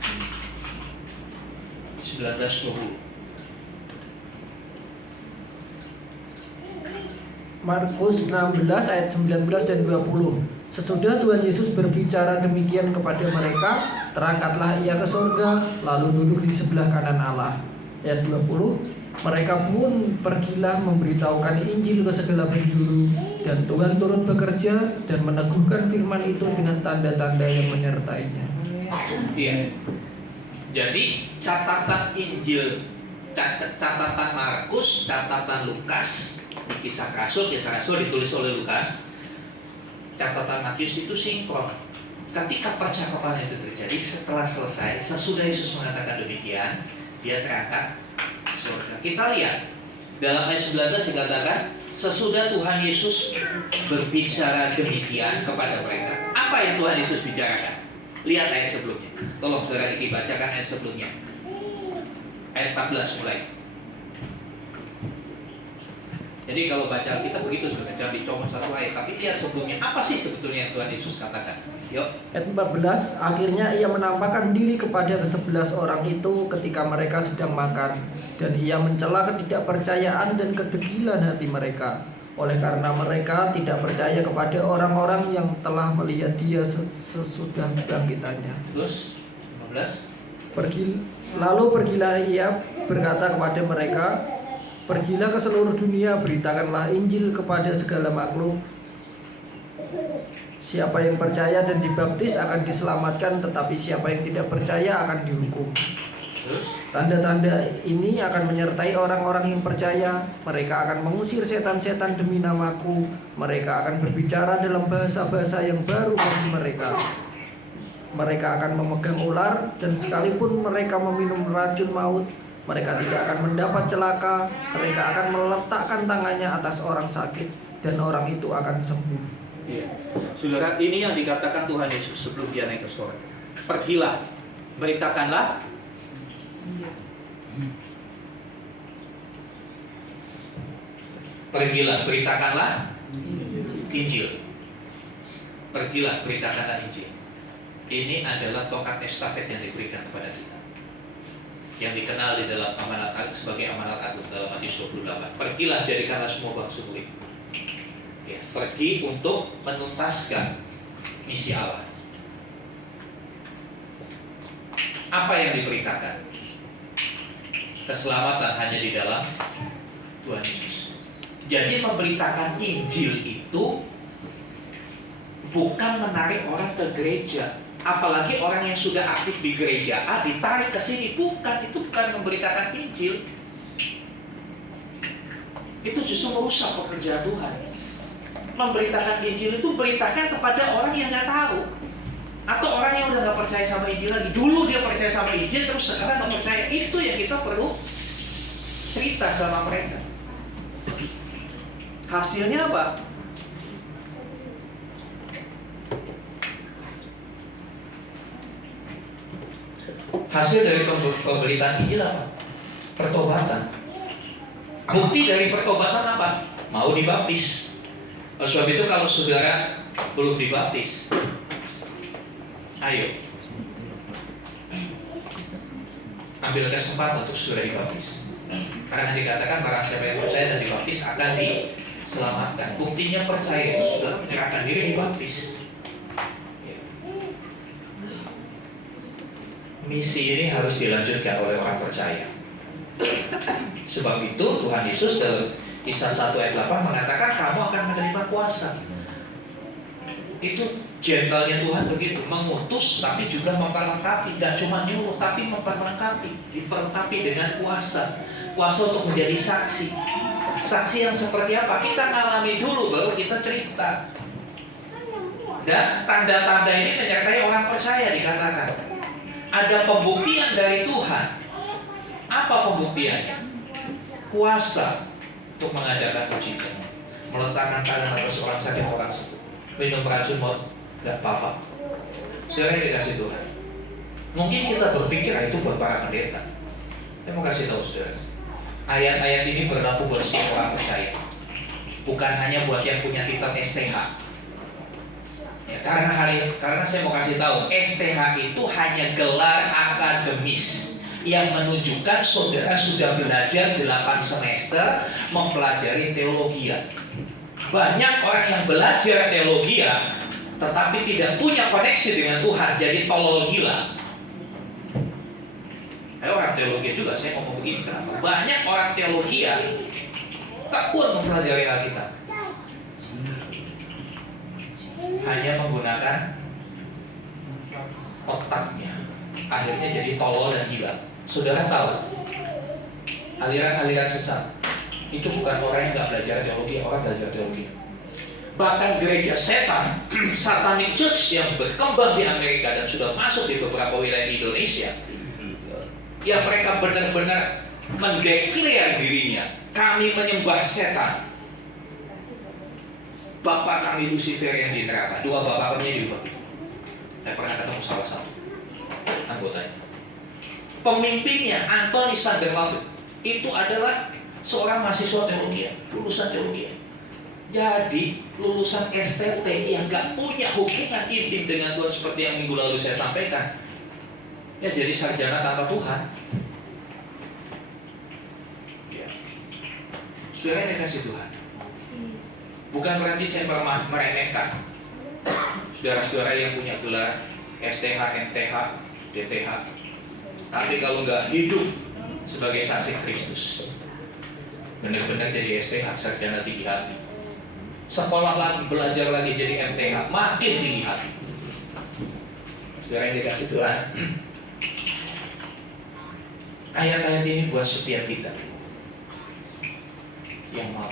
19-20. Markus 16 ayat 19 dan 20. Sesudah Tuhan Yesus berbicara demikian kepada mereka, terangkatlah ia ke surga, lalu duduk di sebelah kanan Allah. Ayat 20. Mereka pun pergilah memberitahukan Injil ke segala penjuru, dan Tuhan turut bekerja dan meneguhkan firman itu dengan tanda-tanda yang menyertainya. Iya. Jadi catatan Injil, catatan Markus, catatan Lukas, kisah Rasul ditulis oleh Lukas, catatan Matius itu sinkron. Ketika percakapan itu terjadi, setelah selesai, sesudah Yesus mengatakan demikian, dia terangkat surga. Kita lihat dalam ayat 19 dikatakan, sesudah Tuhan Yesus berbicara demikian kepada mereka. Apa yang Tuhan Yesus bicarakan? Lihat ayat sebelumnya. Tolong saudara Iki bacakan ayat sebelumnya. Ayat 14 mulai. Jadi kalau baca kita begitu sudah, jangan dicomot satu ayat, tapi lihat sebelumnya apa sih sebetulnya yang Tuhan Yesus katakan. Yuk. Ayat 14, akhirnya ia menampakkan diri kepada ke-11 orang itu ketika mereka sedang makan, dan ia mencela ketidakpercayaan dan kedegilan hati mereka, oleh karena mereka tidak percaya kepada orang-orang yang telah melihat dia sesudah bangkitannya. Terus 15. Lalu pergilah ia berkata kepada mereka, pergilah ke seluruh dunia, beritakanlah Injil kepada segala makhluk. Siapa yang percaya dan dibaptis akan diselamatkan, tetapi siapa yang tidak percaya akan dihukum. Tanda-tanda ini akan menyertai orang-orang yang percaya. Mereka akan mengusir setan-setan demi namaku. Mereka akan berbicara dalam bahasa-bahasa yang baru bagi mereka. Mereka akan memegang ular, dan sekalipun mereka meminum racun maut, mereka tidak akan mendapat celaka. Mereka akan meletakkan tangannya atas orang sakit, dan orang itu akan sembuh. Ya. Saudara, ini yang dikatakan Tuhan Yesus sebelum dia naik ke surga. Pergilah, beritakanlah. Pergilah, beritakanlah Injil. Pergilah, beritakanlah Injil. Ini adalah tongkat estafet yang diberikan kepada kita, yang dikenal di dalam amanat sebagai amanat agung dalam Matius 28. Pergilah, jadikanlah semua bangsa murid. Ya, pergi untuk menuntaskan misi Allah. Apa yang diberitakan? Keselamatan hanya di dalam Tuhan Yesus. Jadi memberitakan Injil itu bukan menarik orang ke gereja, apalagi orang yang sudah aktif di gereja A ditarik ke sini. Bukan, itu bukan memberitakan Injil. Itu justru merusak pekerjaan Tuhan. Memberitakan Injil itu beritakan kepada orang yang nggak tahu, atau orang yang udah nggak percaya sama Injil lagi. Dulu dia percaya sama Injil, terus sekarang nggak percaya. Itu yang kita perlu cerita sama mereka. Hasilnya apa? Hasil dari pemberitaan Injil apa? Pertobatan. Bukti dari pertobatan apa? Mau dibaptis. Oleh sebab itu kalau saudara belum dibaptis, ayo ambil kesempatan untuk saudara dibaptis. Karena dikatakan barang siapa yang percaya dan dibaptis akan diselamatkan. Buktinya percaya itu saudara menyerahkan diri dibaptis. Misi ini harus dilanjutkan oleh orang percaya. Sebab itu Tuhan Yesus dalam Kisah 1 ayat 8 mengatakan kamu akan menerima kuasa. Itu gentlenya Tuhan begitu, mengutus tapi juga memperlengkapi, tidak cuma nyuruh tapi memperlengkapi, diperlengkapi dengan kuasa. Kuasa untuk menjadi saksi. Saksi yang seperti apa? Kita ngalami dulu baru kita cerita. Dan tanda-tanda ini menyertai orang percaya dikatakan. Ada pembuktian dari Tuhan. Apa pembuktiannya? Kuasa untuk mengadakan mujizat, meletakkan tangan atas orang sakit, orang sembuh, minum racun maut, gak apa-apa. Saudara yang dikasih Tuhan. Mungkin kita berpikir itu buat para pendeta. Saya mau kasih tahu saudara, ayat-ayat ini berlaku buat semua orang percaya, bukan hanya buat yang punya titel STH. Ya, karena saya mau kasih tahu, STH itu hanya gelar akademis yang menunjukkan saudara sudah belajar 8 semester mempelajari teologi. Banyak orang yang belajar teologi tetapi tidak punya koneksi dengan Tuhan, jadi tolol gila. Orang teologi juga saya ngomong begini kenapa? Banyak orang teologi tekun mempelajari Alkitab, hanya menggunakan otaknya, akhirnya jadi tolol dan gila. Saudara tahu, aliran-aliran sesat itu bukan orang yang nggak belajar teologi, orang belajar teologi. Bahkan gereja setan, satanic church yang berkembang di Amerika dan sudah masuk di beberapa wilayah di Indonesia, yang mereka benar-benar mendeklar dirinya, kami menyembah setan. Bapak kami Lucifer yang di neraka. Dua bapaknya di bawah. Saya pernah ketemu salah satu anggotanya. Pemimpinnya Anthony Sanderlaut itu adalah seorang mahasiswa teologi, lulusan teologi. Jadi lulusan STT yang gak punya hubungan intim dengan Tuhan seperti yang minggu lalu saya sampaikan, ya jadi sarjana tanpa Tuhan. Ya. Saudara yang dikasih Tuhan, bukan berarti saya meremehkan saudara-saudara yang punya gelar STH, MTH, DTH. Tapi kalau nggak hidup sebagai saksi Kristus, benar-benar jadi STH, sarjana tinggi hati, sekolah lagi, belajar lagi jadi MTH, makin tinggi hati. Saudara yang dikasih Tuhan, ayat-ayat ini buat setiap kita yang mau.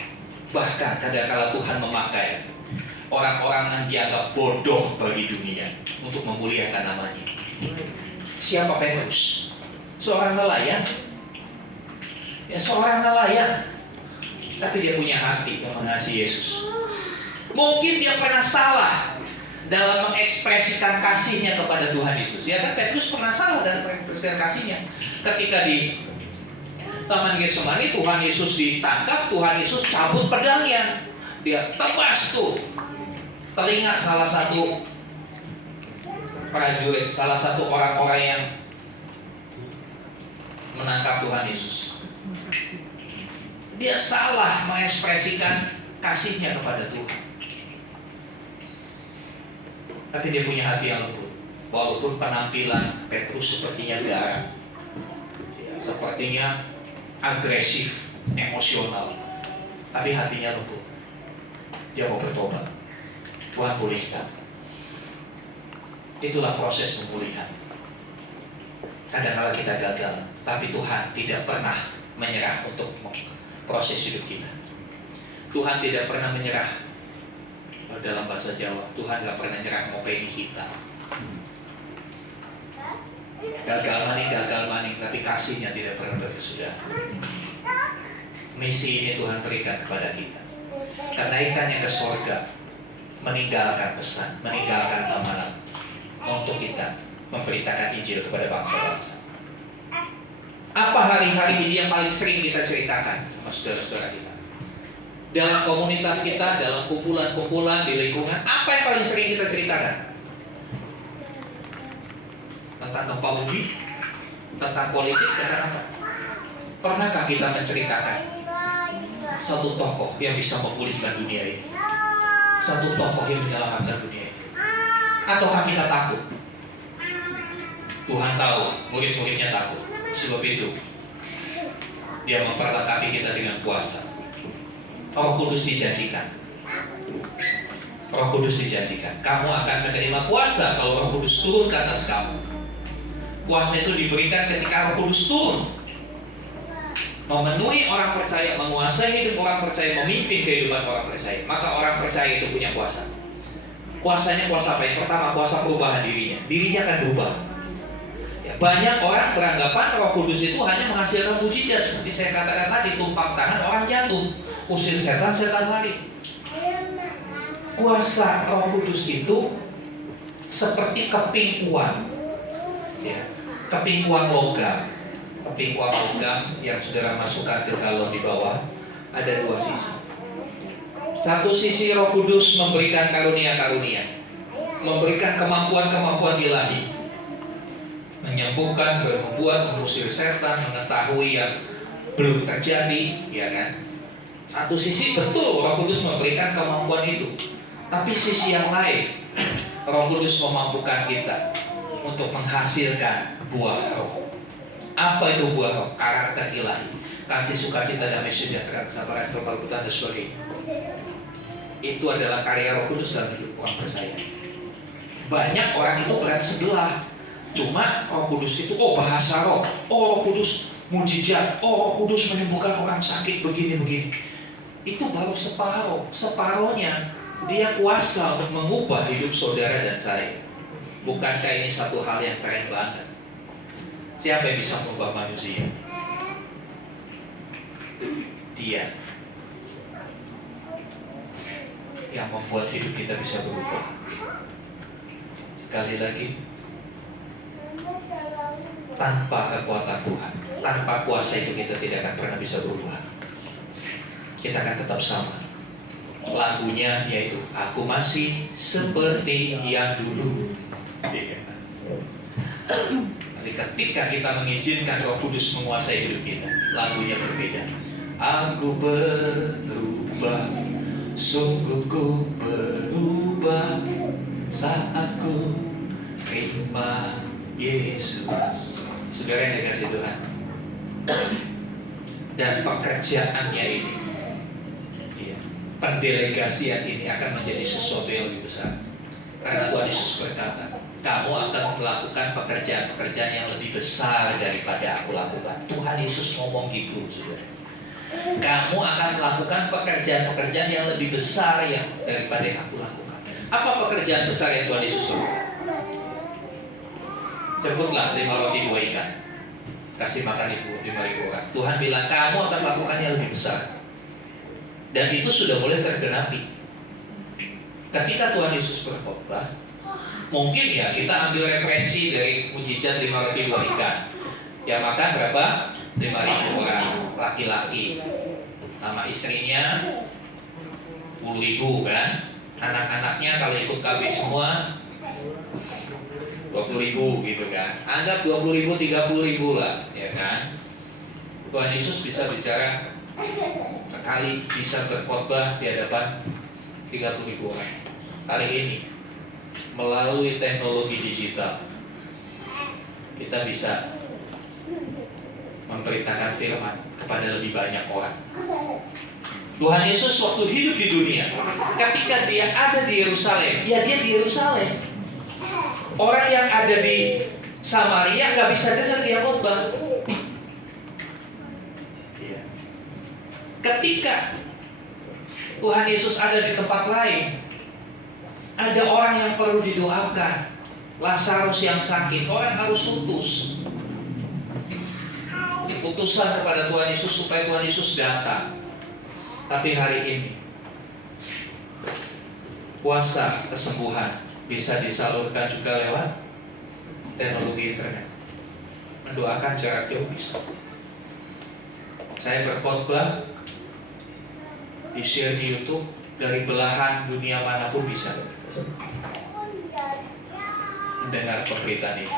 Bahkan kadang-kala Tuhan memakai orang-orang yang dianggap bodoh bagi dunia untuk memuliakan namanya. Siapa Petrus? Seorang nelayan. Ya, seorang nelayan. Tapi dia punya hati yang mengasihi Yesus. Mungkin dia pernah salah dalam mengekspresikan kasihnya kepada Tuhan Yesus. Ya kan, Petrus pernah salah dalam mengekspresikan kasihnya. Ketika di Taman Getsemani, Tuhan Yesus ditangkap, Tuhan Yesus cabut pedangnya, dia tebas tuh telinga salah satu prajurit, salah satu orang-orang yang menangkap Tuhan Yesus. Dia salah mengekspresikan kasihnya kepada Tuhan. Tapi dia punya hati yang lembut. Walaupun penampilan Petrus sepertinya garang, sepertinya agresif, emosional, tapi hatinya lembut. Dia mau bertobat. Tuhan pulihkan. Itulah proses pemulihan. Kadang-kadang kita gagal, tapi Tuhan tidak pernah menyerah untuk proses hidup kita. Tuhan tidak pernah menyerah. Dalam bahasa Jawa, Tuhan gak pernah nyerah ngopeni kita. Gagal maning, tapi kasihnya tidak pernah berkesudahan. Misi ini Tuhan berikan kepada kita. Kenaikannya ke sorga, meninggalkan pesan, meninggalkan amalan untuk kita memberitakan Injil kepada bangsa-bangsa. Apa hari-hari ini yang paling sering kita ceritakan sama saudara-saudara kita? Dalam komunitas kita, dalam kumpulan-kumpulan, di lingkungan, apa yang paling sering kita ceritakan? Tentang gempa bumi, tentang politik, tentang apa? Pernahkah kita menceritakan satu tokoh yang bisa memulihkan dunia ini? Satu tokoh yang menyelamatkan dunia ini? Ataukah kita takut? Tuhan tahu, murid-muridnya takut. Sebab itu Dia memperlengkapi kita dengan kuasa. Roh Kudus dijanjikan. Roh Kudus dijanjikan. Kamu akan menerima kuasa kalau Roh Kudus turun ke atas kamu. Kuasa itu diberikan ketika Roh Kudus turun, memenuhi orang percaya, menguasai hidup orang percaya, memimpin kehidupan orang percaya. Maka orang percaya itu punya kuasa. Kuasanya kuasa apa? Yang pertama, kuasa perubahan dirinya. Dirinya akan berubah. Banyak orang beranggapan Roh Kudus itu hanya menghasilkan mujizat. Seperti saya katakan tadi, tumpang tangan orang jatuh, usir setan, setan lari. Kuasa Roh Kudus itu seperti keping uang, ya, keping uang logam. Keping uang logam yang saudara masukkan ke galon di bawah, ada dua sisi. Satu sisi Roh Kudus memberikan karunia-karunia, memberikan kemampuan-kemampuan ilahi, menyembuhkan, membuat, mengusir setan, mengetahui yang belum terjadi, ya kan? Satu sisi betul Roh Kudus memberikan kemampuan itu, tapi sisi yang lain, Roh Kudus memampukan kita untuk menghasilkan buah roh. Apa itu buah roh? Karakter ilahi, kasih, sukacita, damai sejahtera, kesabaran, kelembutan, dan sebagainya. Itu adalah karya Roh Kudus dalam hidup orang percaya. Banyak orang itu berat sebelah. Cuma Roh Kudus itu, bahasa roh, Roh Kudus mujizat, Roh Kudus menyembuhkan orang sakit begini-begini. Itu baru separuh. Separuhnya Dia kuasa untuk mengubah hidup saudara dan saya. Bukankah ini satu hal yang keren banget? Siapa yang bisa mengubah manusia? Dia yang membuat hidup kita bisa berubah. Sekali lagi, tanpa kekuatan Tuhan, tanpa kuasa itu kita tidak akan pernah bisa berubah. Kita akan tetap sama. Lagunya yaitu Aku Masih Seperti Yang Dulu. Tapi ketika kita mengizinkan Roh Kudus menguasai hidup kita, lagunya berbeda. Aku berubah, sungguh ku berubah saat ku terima Yesus. Saudara yang dikasih Tuhan, dan pekerjaannya ini, ya, pendelegasian ini akan menjadi sesuatu yang lebih besar. Karena Tuhan Yesus berkata, kamu akan melakukan pekerjaan-pekerjaan yang lebih besar daripada aku lakukan. Tuhan Yesus ngomong gitu, saudara. Kamu akan melakukan pekerjaan-pekerjaan yang lebih besar yang daripada yang aku lakukan. Apa pekerjaan besar yang Tuhan Yesus lakukan? Jemputlah 5 roti 2 ikan, kasih makan 5.000 orang. Tuhan bilang kamu akan melakukan yang lebih besar. Dan itu sudah mulai tergenapi. Ketika Tuhan Yesus berkhotbah, mungkin ya kita ambil referensi dari mujizat 5 roti 2 ikan. Ya makan berapa? 5.000 orang laki-laki. Sama istrinya 10.000 kan. Anak-anaknya kalau ikut KB semua 20.000 gitu kan. Anggap 20.000, 30.000 lah, ya kan. Tuhan Yesus bisa bicara sekali, bisa berkhotbah di hadapan 30.000 orang. Hari ini melalui teknologi digital kita bisa memberitakan firman kepada lebih banyak orang. Tuhan Yesus waktu hidup di dunia, ketika Dia ada di Yerusalem, ya Dia di Yerusalem. Orang yang ada di Samaria nggak bisa dengar Dia khotbah. Ketika Tuhan Yesus ada di tempat lain, ada orang yang perlu didoakan, Lazarus yang sakit, orang harus utus utusan kepada Tuhan Yesus supaya Tuhan Yesus datang. Tapi hari ini kuasa kesembuhan bisa disalurkan juga lewat teknologi internet. Mendoakan jarak jauh bisa. Saya berkhotbah, di-share di YouTube, dari belahan dunia manapun bisa mendengar pemberitaan ini.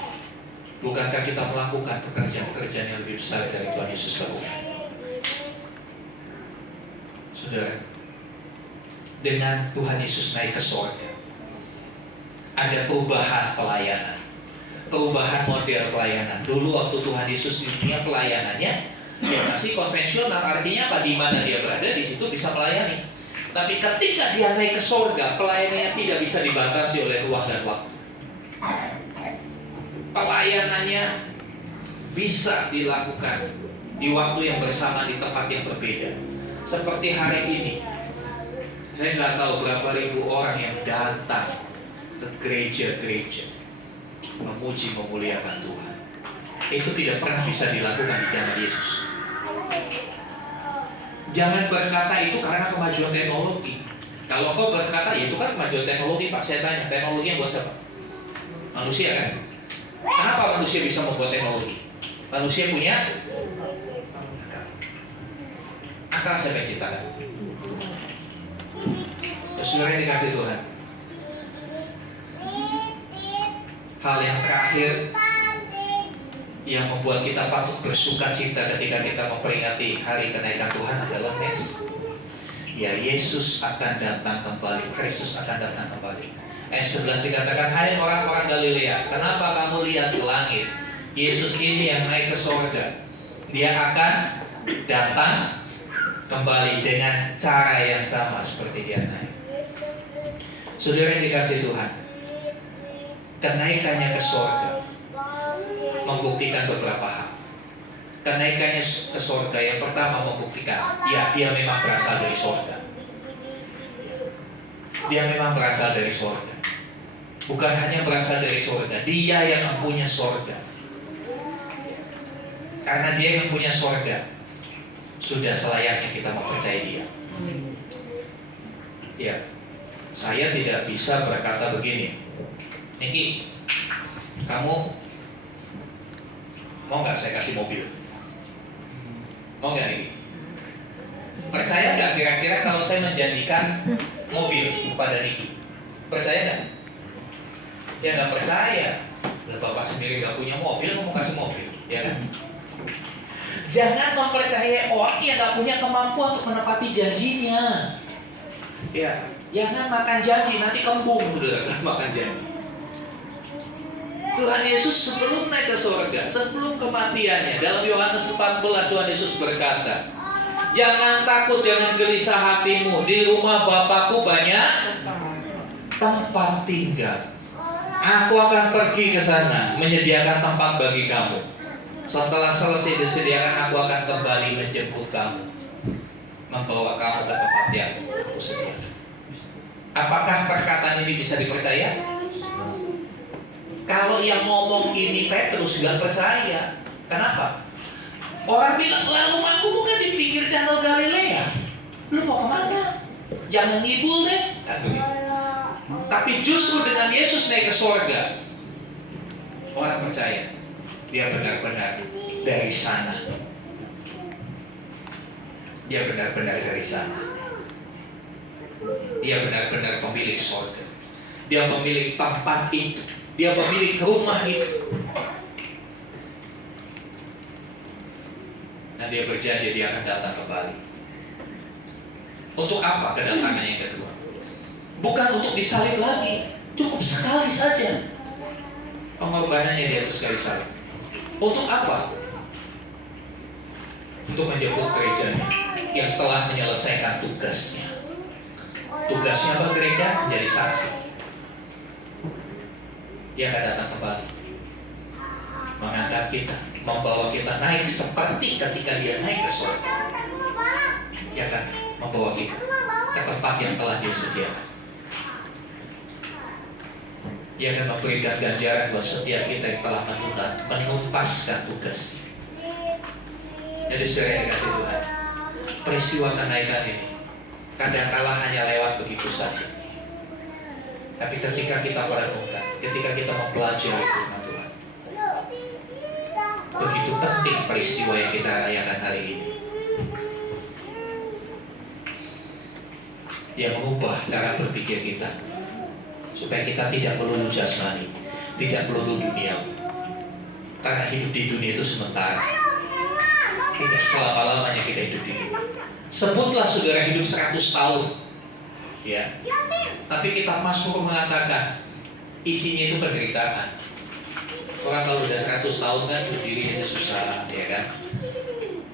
Bukankah kita melakukan pekerjaan-pekerjaan yang lebih besar dari Tuhan Yesus lakukan? Saudara, dengan Tuhan Yesus naik ke surga, ada perubahan pelayanan, perubahan model pelayanan. Dulu waktu Tuhan Yesus di dunia pelayanannya, ya masih konvensional, artinya apa? Di mana dia berada, di situ bisa melayani. Tapi ketika dia naik ke surga, pelayanannya tidak bisa dibatasi oleh ruang dan waktu. Pelayanannya bisa dilakukan di waktu yang bersama, di tempat yang berbeda. Seperti hari ini, saya nggak tahu berapa ribu orang yang datang ke gereja-gereja memuji, memuliakan Tuhan. Itu tidak pernah bisa dilakukan di zaman Yesus. Jangan berkata itu karena kemajuan teknologi. Kalau kau berkata, ya itu kan kemajuan teknologi, Pak. Saya tanya, teknologi yang buat siapa? Manusia kan? Kenapa manusia bisa membuat teknologi? Manusia punya akal, siapa yang ciptakan? Saudara yang dikasih Tuhan, hal yang terakhir yang membuat kita patut bersuka cita ketika kita memperingati hari kenaikan Tuhan adalah next. Ya, Yesus akan datang kembali, Kristus akan datang kembali. Ayat 11 dikatakan, hai orang-orang Galilea, kenapa kamu lihat ke langit? Yesus ini yang naik ke surga, dia akan datang kembali dengan cara yang sama seperti dia naik. Saudara yang dikasih Tuhan, kenaikannya ke surga membuktikan beberapa hal. Kenaikannya ke surga yang pertama membuktikan, ya dia memang berasal dari surga. Dia memang berasal dari surga. Bukan hanya berasal dari surga, dia yang mempunyai surga. Karena dia yang punya surga, sudah selayaknya kita mempercayai dia. Ya, saya tidak bisa berkata begini, Niki, kamu mau nggak saya kasih mobil? Mau nggak Niki? Percaya nggak kira-kira kalau saya menjanjikan mobil kepada Niki? Percaya nggak? Ya nggak percaya. Lah bapak sendiri nggak punya mobil, mau kasih mobil, ya kan? Jangan mempercayai orang yang nggak punya kemampuan untuk menepati janjinya. Ya, jangan makan janji, nanti kembung udah makan janji. Tuhan Yesus sebelum naik ke surga, sebelum kematiannya, dalam Yohanes 14 Tuhan Yesus berkata, jangan takut, jangan gelisah hatimu, di rumah Bapakku banyak tempat tinggal. Aku akan pergi ke sana, menyediakan tempat bagi kamu. Setelah selesai disediakan, aku akan kembali menjemput kamu, membawa kamu ke tempat yang aku sediakan. Apakah perkataan ini bisa dipercaya? Kalau yang ngomong ini Petrus nggak percaya. Kenapa? Orang bilang, lalu aku bukan di pinggir danau Galilea. Lu mau kemana? Jangan ngibul deh. Kan begitu. Tapi justru dengan Yesus naik ke surga, orang percaya dia benar-benar dari sana. Dia benar-benar dari sana. Dia benar-benar pemilik surga. Dia pemilik tempat itu. Dia pemilik rumah itu. Dan dia berjanji dia akan datang kembali. Untuk apa kedatangannya yang kedua? Bukan untuk disalib lagi, cukup sekali saja pengorbanannya di atas kayu salib. Untuk apa? Untuk menjemput gerejanya yang telah menyelesaikan tugasnya. Tugasnya apa gereja? Menjadi saksi. Dia akan datang kembali, mengangkat kita, membawa kita naik seperti ketika dia naik ke surga. Dia akan membawa kita ke tempat yang telah dia sediakan. Dia akan memberikan ganjaran buat setiap kita yang telah menuntaskan tugasnya. Jadi saudara yang dikasih Tuhan, peristiwa kenaikan ini kadang-kala hanya lewat begitu saja. Tapi ketika kita merenungkan, ketika kita mempelajari firman Tuhan, begitu penting peristiwa yang kita rayakan hari ini. Dia mengubah cara berpikir kita supaya kita tidak melulu jasmani, tidak melulu dunia. Karena hidup di dunia itu sementara. Tidak selama-lamanya kita hidup di dunia. Sebutlah saudara hidup 100 tahun. Ya. Tapi kita Mazmur mengatakan isinya itu penderitaan. Orang kalau udah 100 tahun kan berdirinya susah, ya kan?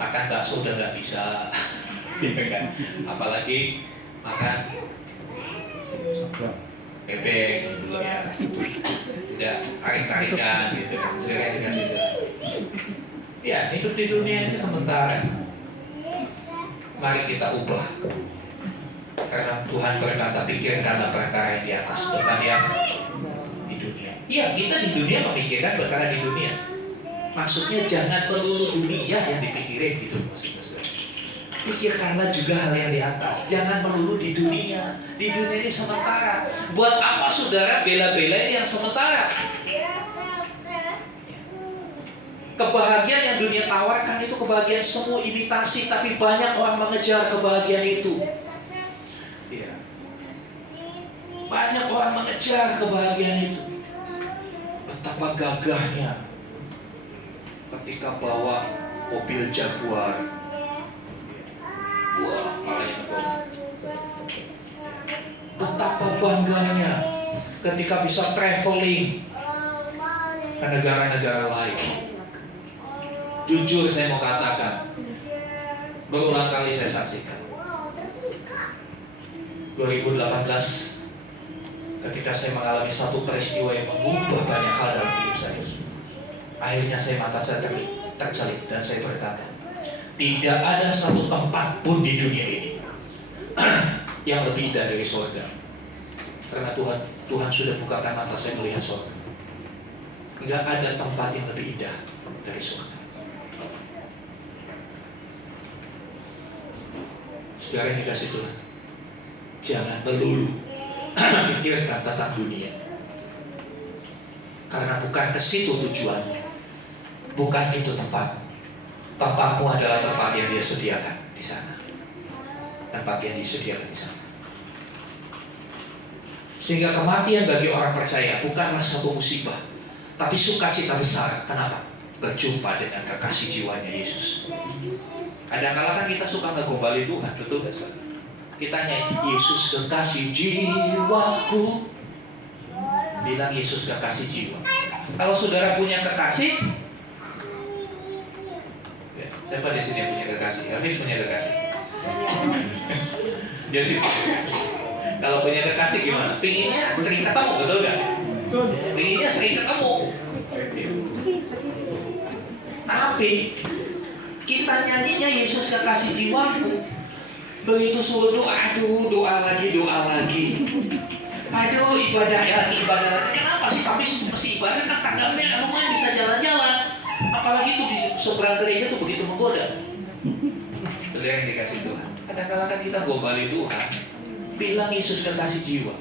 Makan bakso udah nggak bisa, ya kan? Apalagi makan bebek gitu ya. Udah tarik-tarikan gitu, udah kasih ya, hidup di dunia ini sementara. Mari kita ubah. Karena Tuhan berkata, pikirkanlah perkara yang di atas, bukan yang di dunia. Iya, kita di dunia memikirkan perkara di dunia. Maksudnya jangan melulu dunia yang dipikirin gitu maksudnya. Pikirkanlah juga hal yang di atas. Jangan melulu di dunia. Di dunia ini sementara. Buat apa saudara bela-belain yang sementara? Kebahagiaan yang dunia tawarkan itu kebahagiaan semu imitasi, tapi banyak orang mengejar kebahagiaan itu. Ya. Banyak orang mengejar kebahagiaan itu. Betapa gagahnya ketika bawa mobil Jaguar. Wah, palanya ngomong. Betapa bangganya ketika bisa traveling ke negara-negara lain. Jujur saya mau katakan, berulang kali saya saksikan. 2018 ketika saya mengalami satu peristiwa yang mengubah banyak hal dalam hidup saya. Akhirnya mata saya tercelip dan saya berkata, tidak ada satu tempat pun di dunia ini yang lebih indah dari surga. Karena Tuhan sudah bukakan mata saya melihat surga. Tidak ada tempat yang lebih indah dari surga. Saudara yang dikasih Tuhan, jangan melulu pikirkan tentang dunia. Karena bukan ke situ tujuannya. Bukan itu tempat. Tempatmu adalah tempat yang Dia sediakan di sana. Tempat yang disediakan di sana. Sehingga kematian bagi orang percaya bukanlah satu musibah, tapi sukacita besar. Kenapa? Berjumpa dengan kekasih jiwanya Yesus. Kadang-kala kan kita suka ngegombali Tuhan, betul gak saudara? Kita nyanyi, Yesus kekasih jiwaku. Bilang Yesus kekasih jiwa. Kalau saudara punya kekasih, ya, siapa di sini yang punya kekasih? Hafiz punya kekasih? Ya sih. Kalau punya kekasih gimana? Pinginnya sering ketemu, betul gak? Pinginnya sering ketemu. Tapi kita nyanyinya Yesus kekasih jiwaku. Begitu suruh doa, aduh doa lagi. Aduh ibadah lagi. Kenapa sih? Tapi mesti ibadah kan tanggapnya rumahnya bisa jalan-jalan. Apalagi itu di seberang gereja tuh begitu menggoda. Itu yang dikasih Tuhan. Kadang-kadang kan kita gombali Tuhan. Bilang Yesus kekasih jiwa.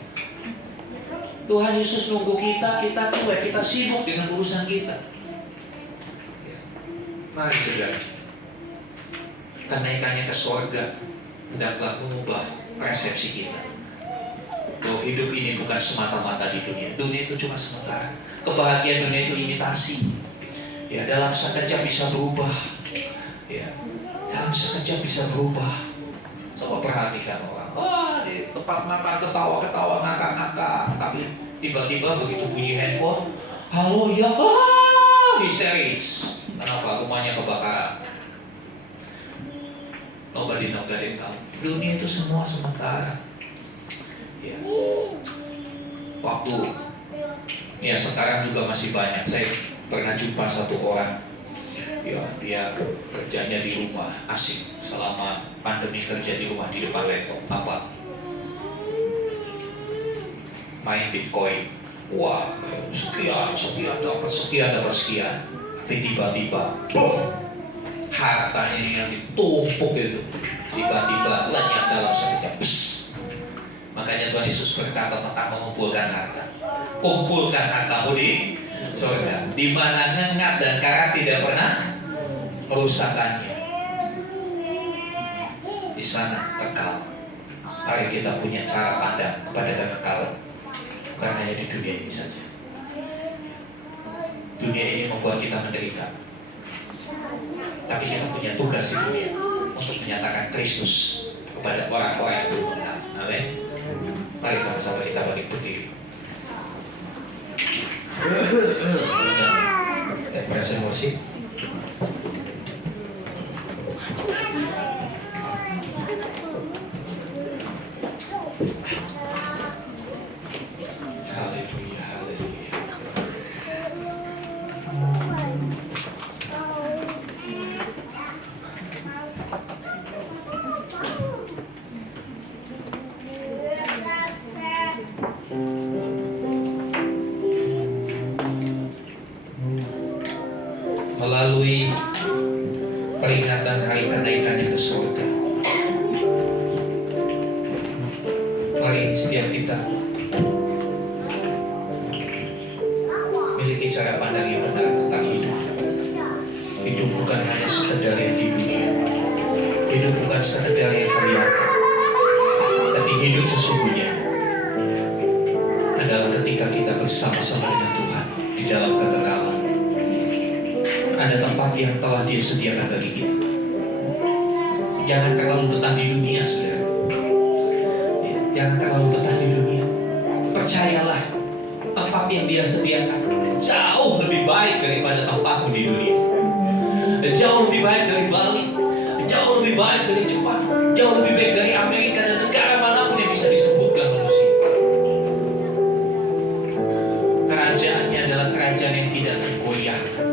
Tuhan Yesus nunggu kita cuek, kita sibuk dengan urusan kita. Mari saudara, kenaikannya ke surga hendaklah mengubah persepsi kita. Bahwa hidup ini bukan semata-mata di dunia. Dunia itu cuma sementara. Kebahagiaan dunia itu imitasi. Ya, dalam sekejap bisa berubah. Ya, dalam sekejap bisa berubah. Coba perhatikan orang. Wah, di tempat makan ketawa-ketawa, ngakak-ngakak. Tapi tiba-tiba begitu bunyi handphone, halo ya, histeris. Kenapa? Rumahnya kebakaran. Nobody tahu. Dunia itu semua sementara. Ya. Waktu ya sekarang juga masih banyak. Saya pernah jumpa satu orang. Ya, dia kerjanya di rumah, asik selama pandemi, kerja di rumah di depan laptop. Apa? Main Bitcoin. Wah, sekian dapat sekian. Tapi tiba-tiba, hartanya yang ditumpuk itu tiba-tiba lenyap dalam sekejap. Makanya Tuhan Yesus berkata tentang mengumpulkan harta. Kumpulkan hartamu di surga, di mana ngengat dan karat tidak pernah merusakannya. Di sana kekal. Mari kita punya cara pandang kepada kekekalan, bukan hanya di dunia ini saja. Dunia ini membuat kita menderita, tapi kita punya tugas di dunia untuk menyatakan Kristus kepada orang-orang yang belum mengenal. Amin. Mari sama-sama kita balik berdiri. Dan proses musik. Haleluya, haleluya. Melalui peringatan hari kenaikannya ke surga, mari setiap kita memiliki cara pandang yang benar tentang hidup. Hidup bukan hanya sekedar yang di dunia, hidup bukan sekedar yang kelihatan, tapi hidup sesungguhnya adalah ketika kita bersama-sama dengan Tuhan di dalam kekekalan. Ada tempat yang telah Dia sediakan bagi kita. Jangan terlalu betah di dunia, saudara. Jangan terlalu betah di dunia. Percayalah, tempat yang Dia sediakan jauh lebih baik daripada tempatmu di dunia. Jauh lebih baik dari Bali, jauh lebih baik dari Jepang, jauh lebih baik dari Amerika dan negara manapun yang bisa disebutkan manusia. Kerajaannya adalah kerajaan yang tidak tergoyahkan.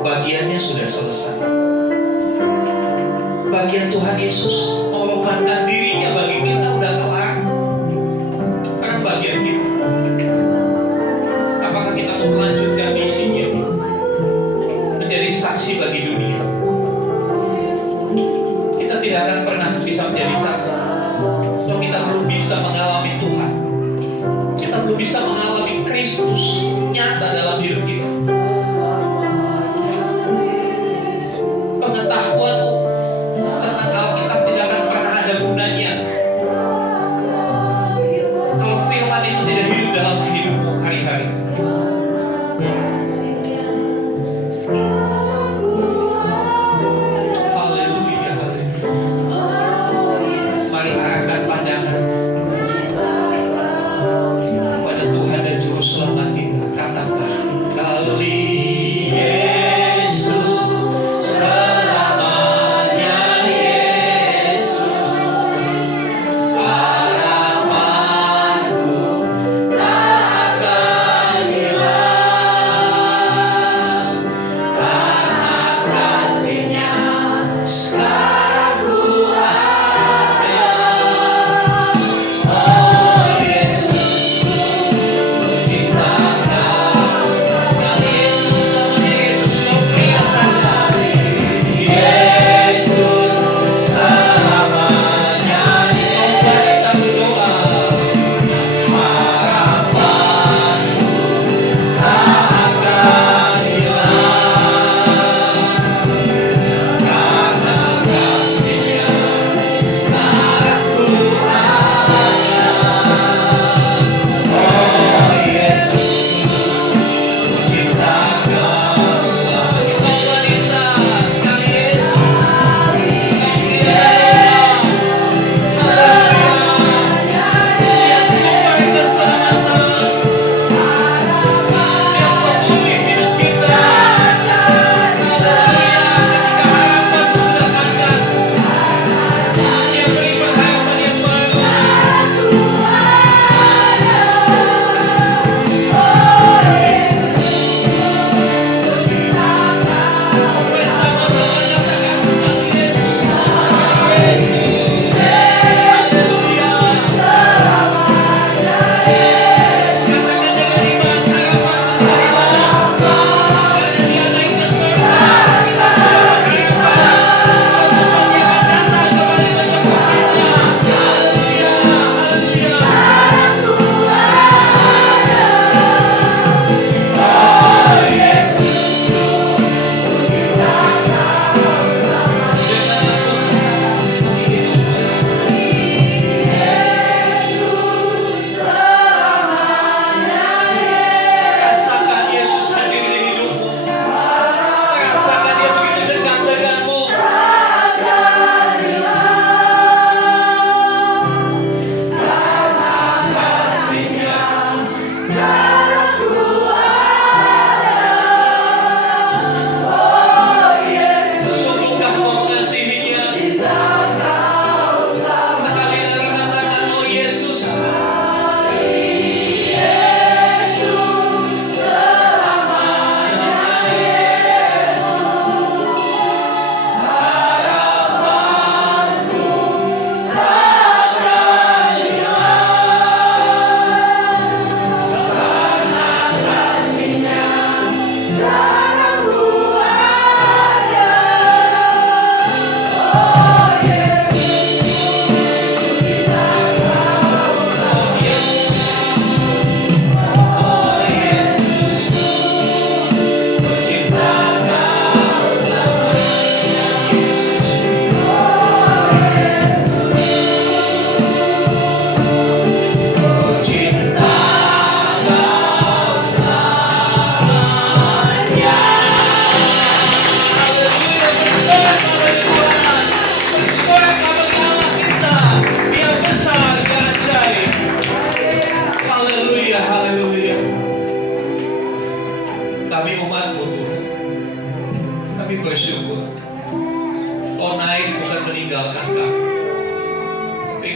Bagiannya sudah selesai. Bagian Tuhan Yesus mengorbankan dirinya bagi kita udah kelar. Sekarang bagian kita. Apakah kita mau melanjutkan misinya? Menjadi saksi bagi dunia. Kita tidak akan pernah bisa menjadi saksi. So kita belum bisa mengalami Tuhan. Kita belum bisa mengalami Kristus nyata dalam hidup kita. Pengetahuanmu tentang Alkitab tidak akan pernah ada gunanya kalau firman itu tidak hidup dalam hidupmu hari-hari. Haleluya, haleluya. Mari arahkan pandangan pada Tuhan dan Juru Selamat kita. Katakan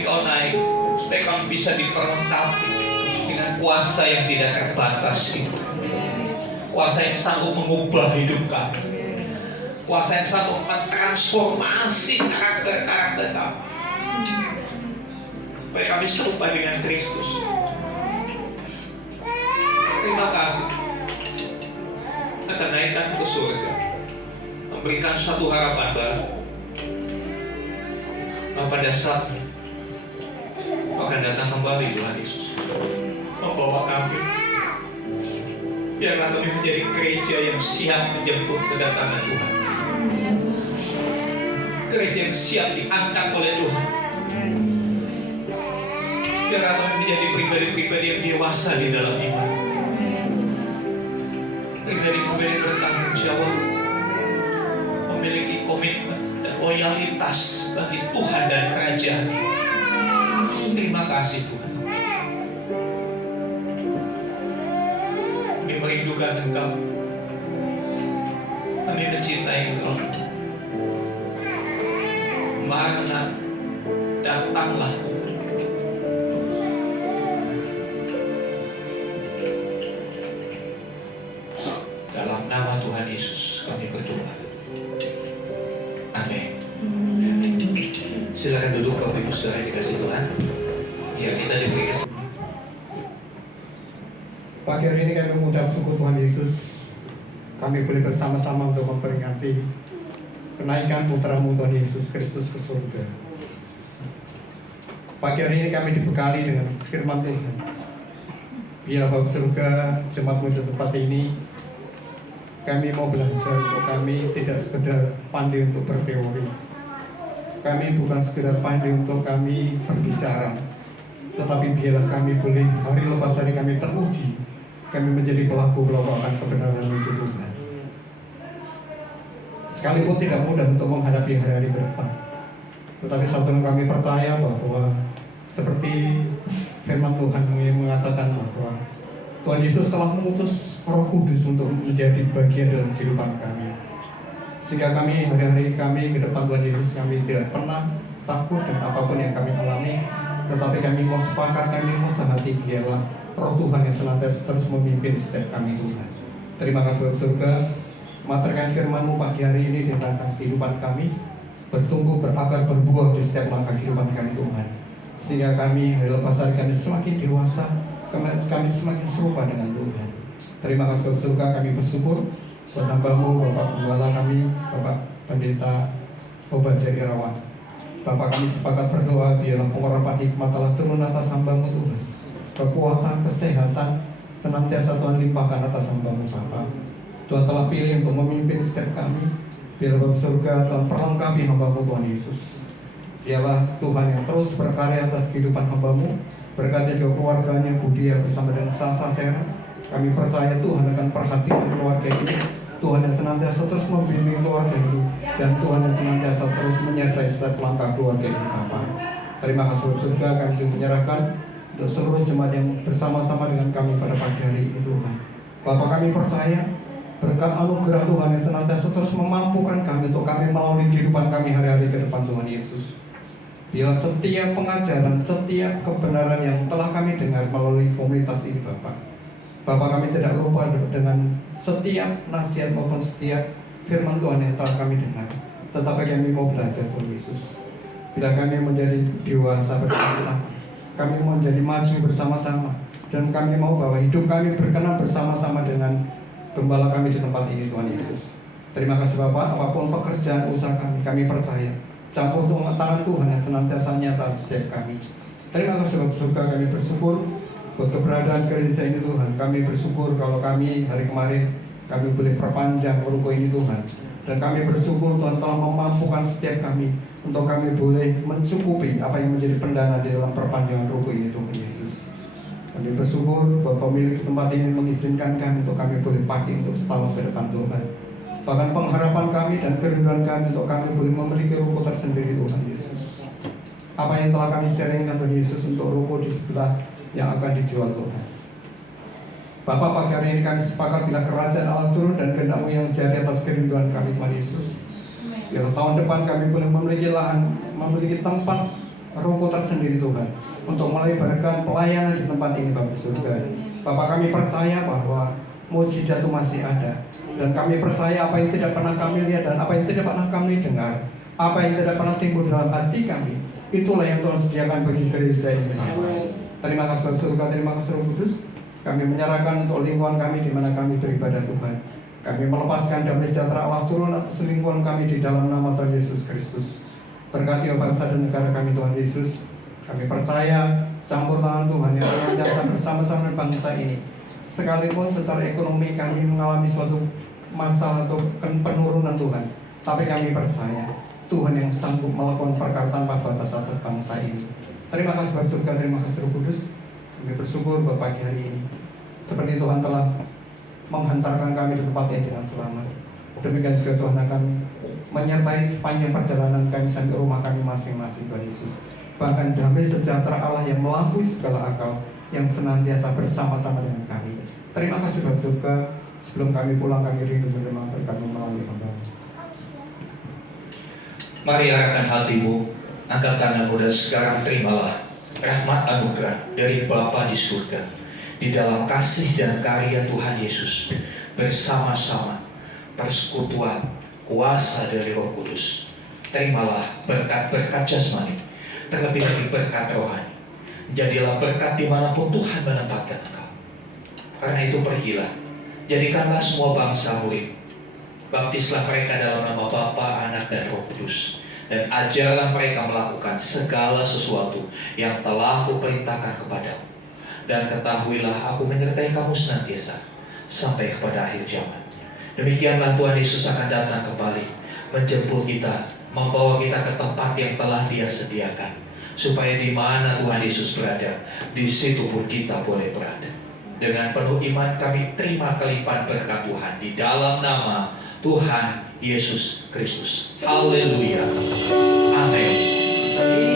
Engkau naik, supaya kami bisa diperlengkapi dengan kuasa yang tidak terbatas itu. Kuasa yang sanggup mengubah hidup kami, kuasa yang sanggup mentransformasi karakter-karakter kami, supaya kami serupa dengan Kristus. Terima kasih akan naikkan ke surga, memberikan suatu harapan baru. Pada saatnya akan datang kembali Tuhan Yesus, membawa kami. Biarlah kami menjadi gereja yang siap menjemput kedatangan Tuhan, gereja yang siap diangkat oleh Tuhan. Biarlah kami menjadi pribadi-pribadi yang dewasa di dalam iman, pribadi-pribadi yang bertanggung jawab, memiliki komitmen dan loyalitas bagi Tuhan dan kerajaan. Terima kasih Tuhan. Kami merindukan Engkau, kami mencintai Engkau. Maranatha, datanglah. Dalam nama Tuhan Yesus kami berdoa. Amin. Silakan duduk Bapak Ibu Saudara yang dikasihi Tuhan. Ya, kita diberi kesempatan. Pagi hari ini kami mengucap syukur Tuhan Yesus. Kami boleh bersama-sama untuk memperingati kenaikan putra-Mu Tuhan Yesus Kristus ke surga. Pagi hari ini kami dibekali dengan firman Tuhan. Biar Bapak surga, jemaat-Mu di tempat ini, kami mau belajar untuk kami tidak sekedar pandai untuk berteori. Kami bukan sekedar pandai untuk kami berbicara, tetapi biarlah kami boleh hari lepas hari kami teruji, kami menjadi pelaku-pelaku kebenaran itu Tuhan. Sekalipun tidak mudah untuk menghadapi hari-hari ke depan, tetapi sebelum kami percaya bahwa seperti firman Tuhan yang mengatakan bahwa Tuhan Yesus telah mengutus Roh Kudus untuk menjadi bagian dalam kehidupan kami, sehingga kami hari-hari kami ke depan Tuhan Yesus, kami tidak pernah takut dengan apapun yang kami alami, tetapi kami mau sepakat, kami mau sehati, biarlah Roh Tuhan yang senantiasa terus memimpin setiap kami Tuhan. Terima kasih Bapak surga, materkan firman-Mu pagi hari ini tentang kehidupan kami, bertumbuh, berakar, berbuah di setiap langkah kehidupan kami Tuhan, sehingga kami hari lepas hari kami semakin dewasa, kami semakin serupa dengan Tuhan. Terima kasih Bapak surga, kami bersyukur buat hamba-Mu, Bapak Gembala kami, Bapak Pendeta Obadjah Irawan. Bapak, kami sepakat berdoa biarlah pengurapan hikmat telah turun atas hamba-Mu Tuhan. Kekuatan, kesehatan senantiasa Tuhan limpahkan atas hamba-Mu Bapak. Tuhan telah pilih untuk memimpin setiap kami. Biarlah Bapak surga Tuhan perlengkapi hamba-Mu Tuhan Yesus. Biarlah Tuhan yang terus berkarya atas kehidupan hamba-Mu. Berkati juga keluarganya, Budia bersama dengan Salsa Sera. Kami percaya Tuhan akan perhatikan keluarga ini. Tuhan yang senantiasa terus membimbing keluarga ini, dan Tuhan yang senantiasa terus menyertai setiap langkah keluarga ini Bapak. Terima kasih surga, kami juga menyerahkan untuk seluruh jemaat yang bersama-sama dengan kami pada pagi hari ini Tuhan. Bapak, kami percaya berkat anugerah Tuhan yang senantiasa terus memampukan kami untuk kami melalui kehidupan kami hari-hari ke depan Tuhan Yesus. Bila setiap pengajaran, setiap kebenaran yang telah kami dengar melalui komunitas ini Bapak, kami tidak lupa dengan setiap nasihat maupun setiap firman Tuhan yang telah kami dengar. Tetapi kami mau belajar Tuhan Yesus. Bila kami menjadi dewasa bersama-sama, kami mau menjadi maju bersama-sama, dan kami mau bahwa hidup kami berkenan bersama-sama dengan Gembala kami di tempat ini Tuhan Yesus. Terima kasih Bapak, apapun pekerjaan usaha kami percaya campur tangan Tuhan yang senantiasa nyata setiap kami. Terima kasih Bapak surga, kami bersyukur buat keberadaan gereja ini Tuhan. Kami bersyukur kalau kami hari kemarin kami boleh perpanjang ruko ini Tuhan, dan kami bersyukur Tuhan telah memampukan setiap kami untuk kami boleh mencukupi apa yang menjadi pendana di dalam perpanjangan ruko ini Tuhan Yesus. Kami bersyukur bahwa pemilik tempat ini mengizinkan kami untuk kami boleh pakai untuk setahun ke depan Tuhan. Bahkan pengharapan kami dan kerinduan kami untuk kami boleh memiliki ruko tersendiri Tuhan Yesus. Apa yang telah kami sharingkan Tuhan Yesus untuk ruko di sebelah yang akan dijual Tuhan. Bapak, pagi hari ini kami sepakat bila kerajaan Allah turun dan kehendak-Mu yang jadi atas kerinduan kami Tuhan Yesus. Biar tahun depan kami boleh memiliki lahan, memiliki tempat Rohmu tersendiri Tuhan, untuk melebarkan pelayanan di tempat ini Bapa surga. Bapak, kami percaya bahwa mukjizat itu masih ada, dan kami percaya apa yang tidak pernah kami lihat dan apa yang tidak pernah kami dengar, apa yang tidak pernah timbul dalam hati kami, itulah yang Tuhan sediakan bagi gereja ini. Terima kasih Bapa surga, terima kasih Roh Kudus. Kami menyerahkan untuk lingkungan kami di mana kami beribadah Tuhan. Kami melepaskan damai sejahtera Allah turun atas lingkungan kami di dalam nama Tuhan Yesus Kristus. Berkati bangsa dan negara kami Tuhan Yesus. Kami percaya campur tangan Tuhan yang senantiasa bersama-sama dengan bangsa ini. Sekalipun secara ekonomi kami mengalami suatu masalah atau penurunan Tuhan, tapi kami percaya Tuhan yang sanggup melakukan perkara tanpa batas atas bangsa ini. Terima kasih Bapa surga, terima kasih Roh Kudus. Kami bersyukur pada pagi hari ini, seperti Tuhan telah menghantarkan kami di tempat ini dengan selamat. Demikian juga Tuhan akan menyertai sepanjang perjalanan kami sampai rumah kami masing-masing Tuhan Yesus. Bahkan damai sejahtera Allah yang melampaui segala akal yang senantiasa bersama-sama dengan kami. Terima kasih Bapak surga. Sebelum kami pulang kami rindu menerima berkat-Mu melalui hamba. Mari arahkan hatimu, angkat tanganmu dan sekarang terimalah rahmat anugerah dari Bapa di surga. Di dalam kasih dan karya Tuhan Yesus bersama-sama persekutuan kuasa dari Roh Kudus. Terimalah berkat-berkat jasmani, terlebih lagi berkat rohani. Jadilah berkat dimanapun Tuhan menempatkan engkau. Karena itu pergilah, jadikanlah semua bangsa murid. Baptislah mereka dalam nama Bapa, Anak, dan Roh Kudus. Dan ajarlah mereka melakukan segala sesuatu yang telah Kuperintahkan kepadamu. Dan ketahuilah aku menyertai kamu senantiasa sampai kepada akhir zaman. Demikianlah Tuhan Yesus akan datang kembali, menjemput kita, membawa kita ke tempat yang telah Dia sediakan, supaya di mana Tuhan Yesus berada, di situ pun kita boleh berada. Dengan penuh iman kami terima kelimpahan berkat Tuhan di dalam nama Tuhan Yesus Kristus. Haleluya. Amin.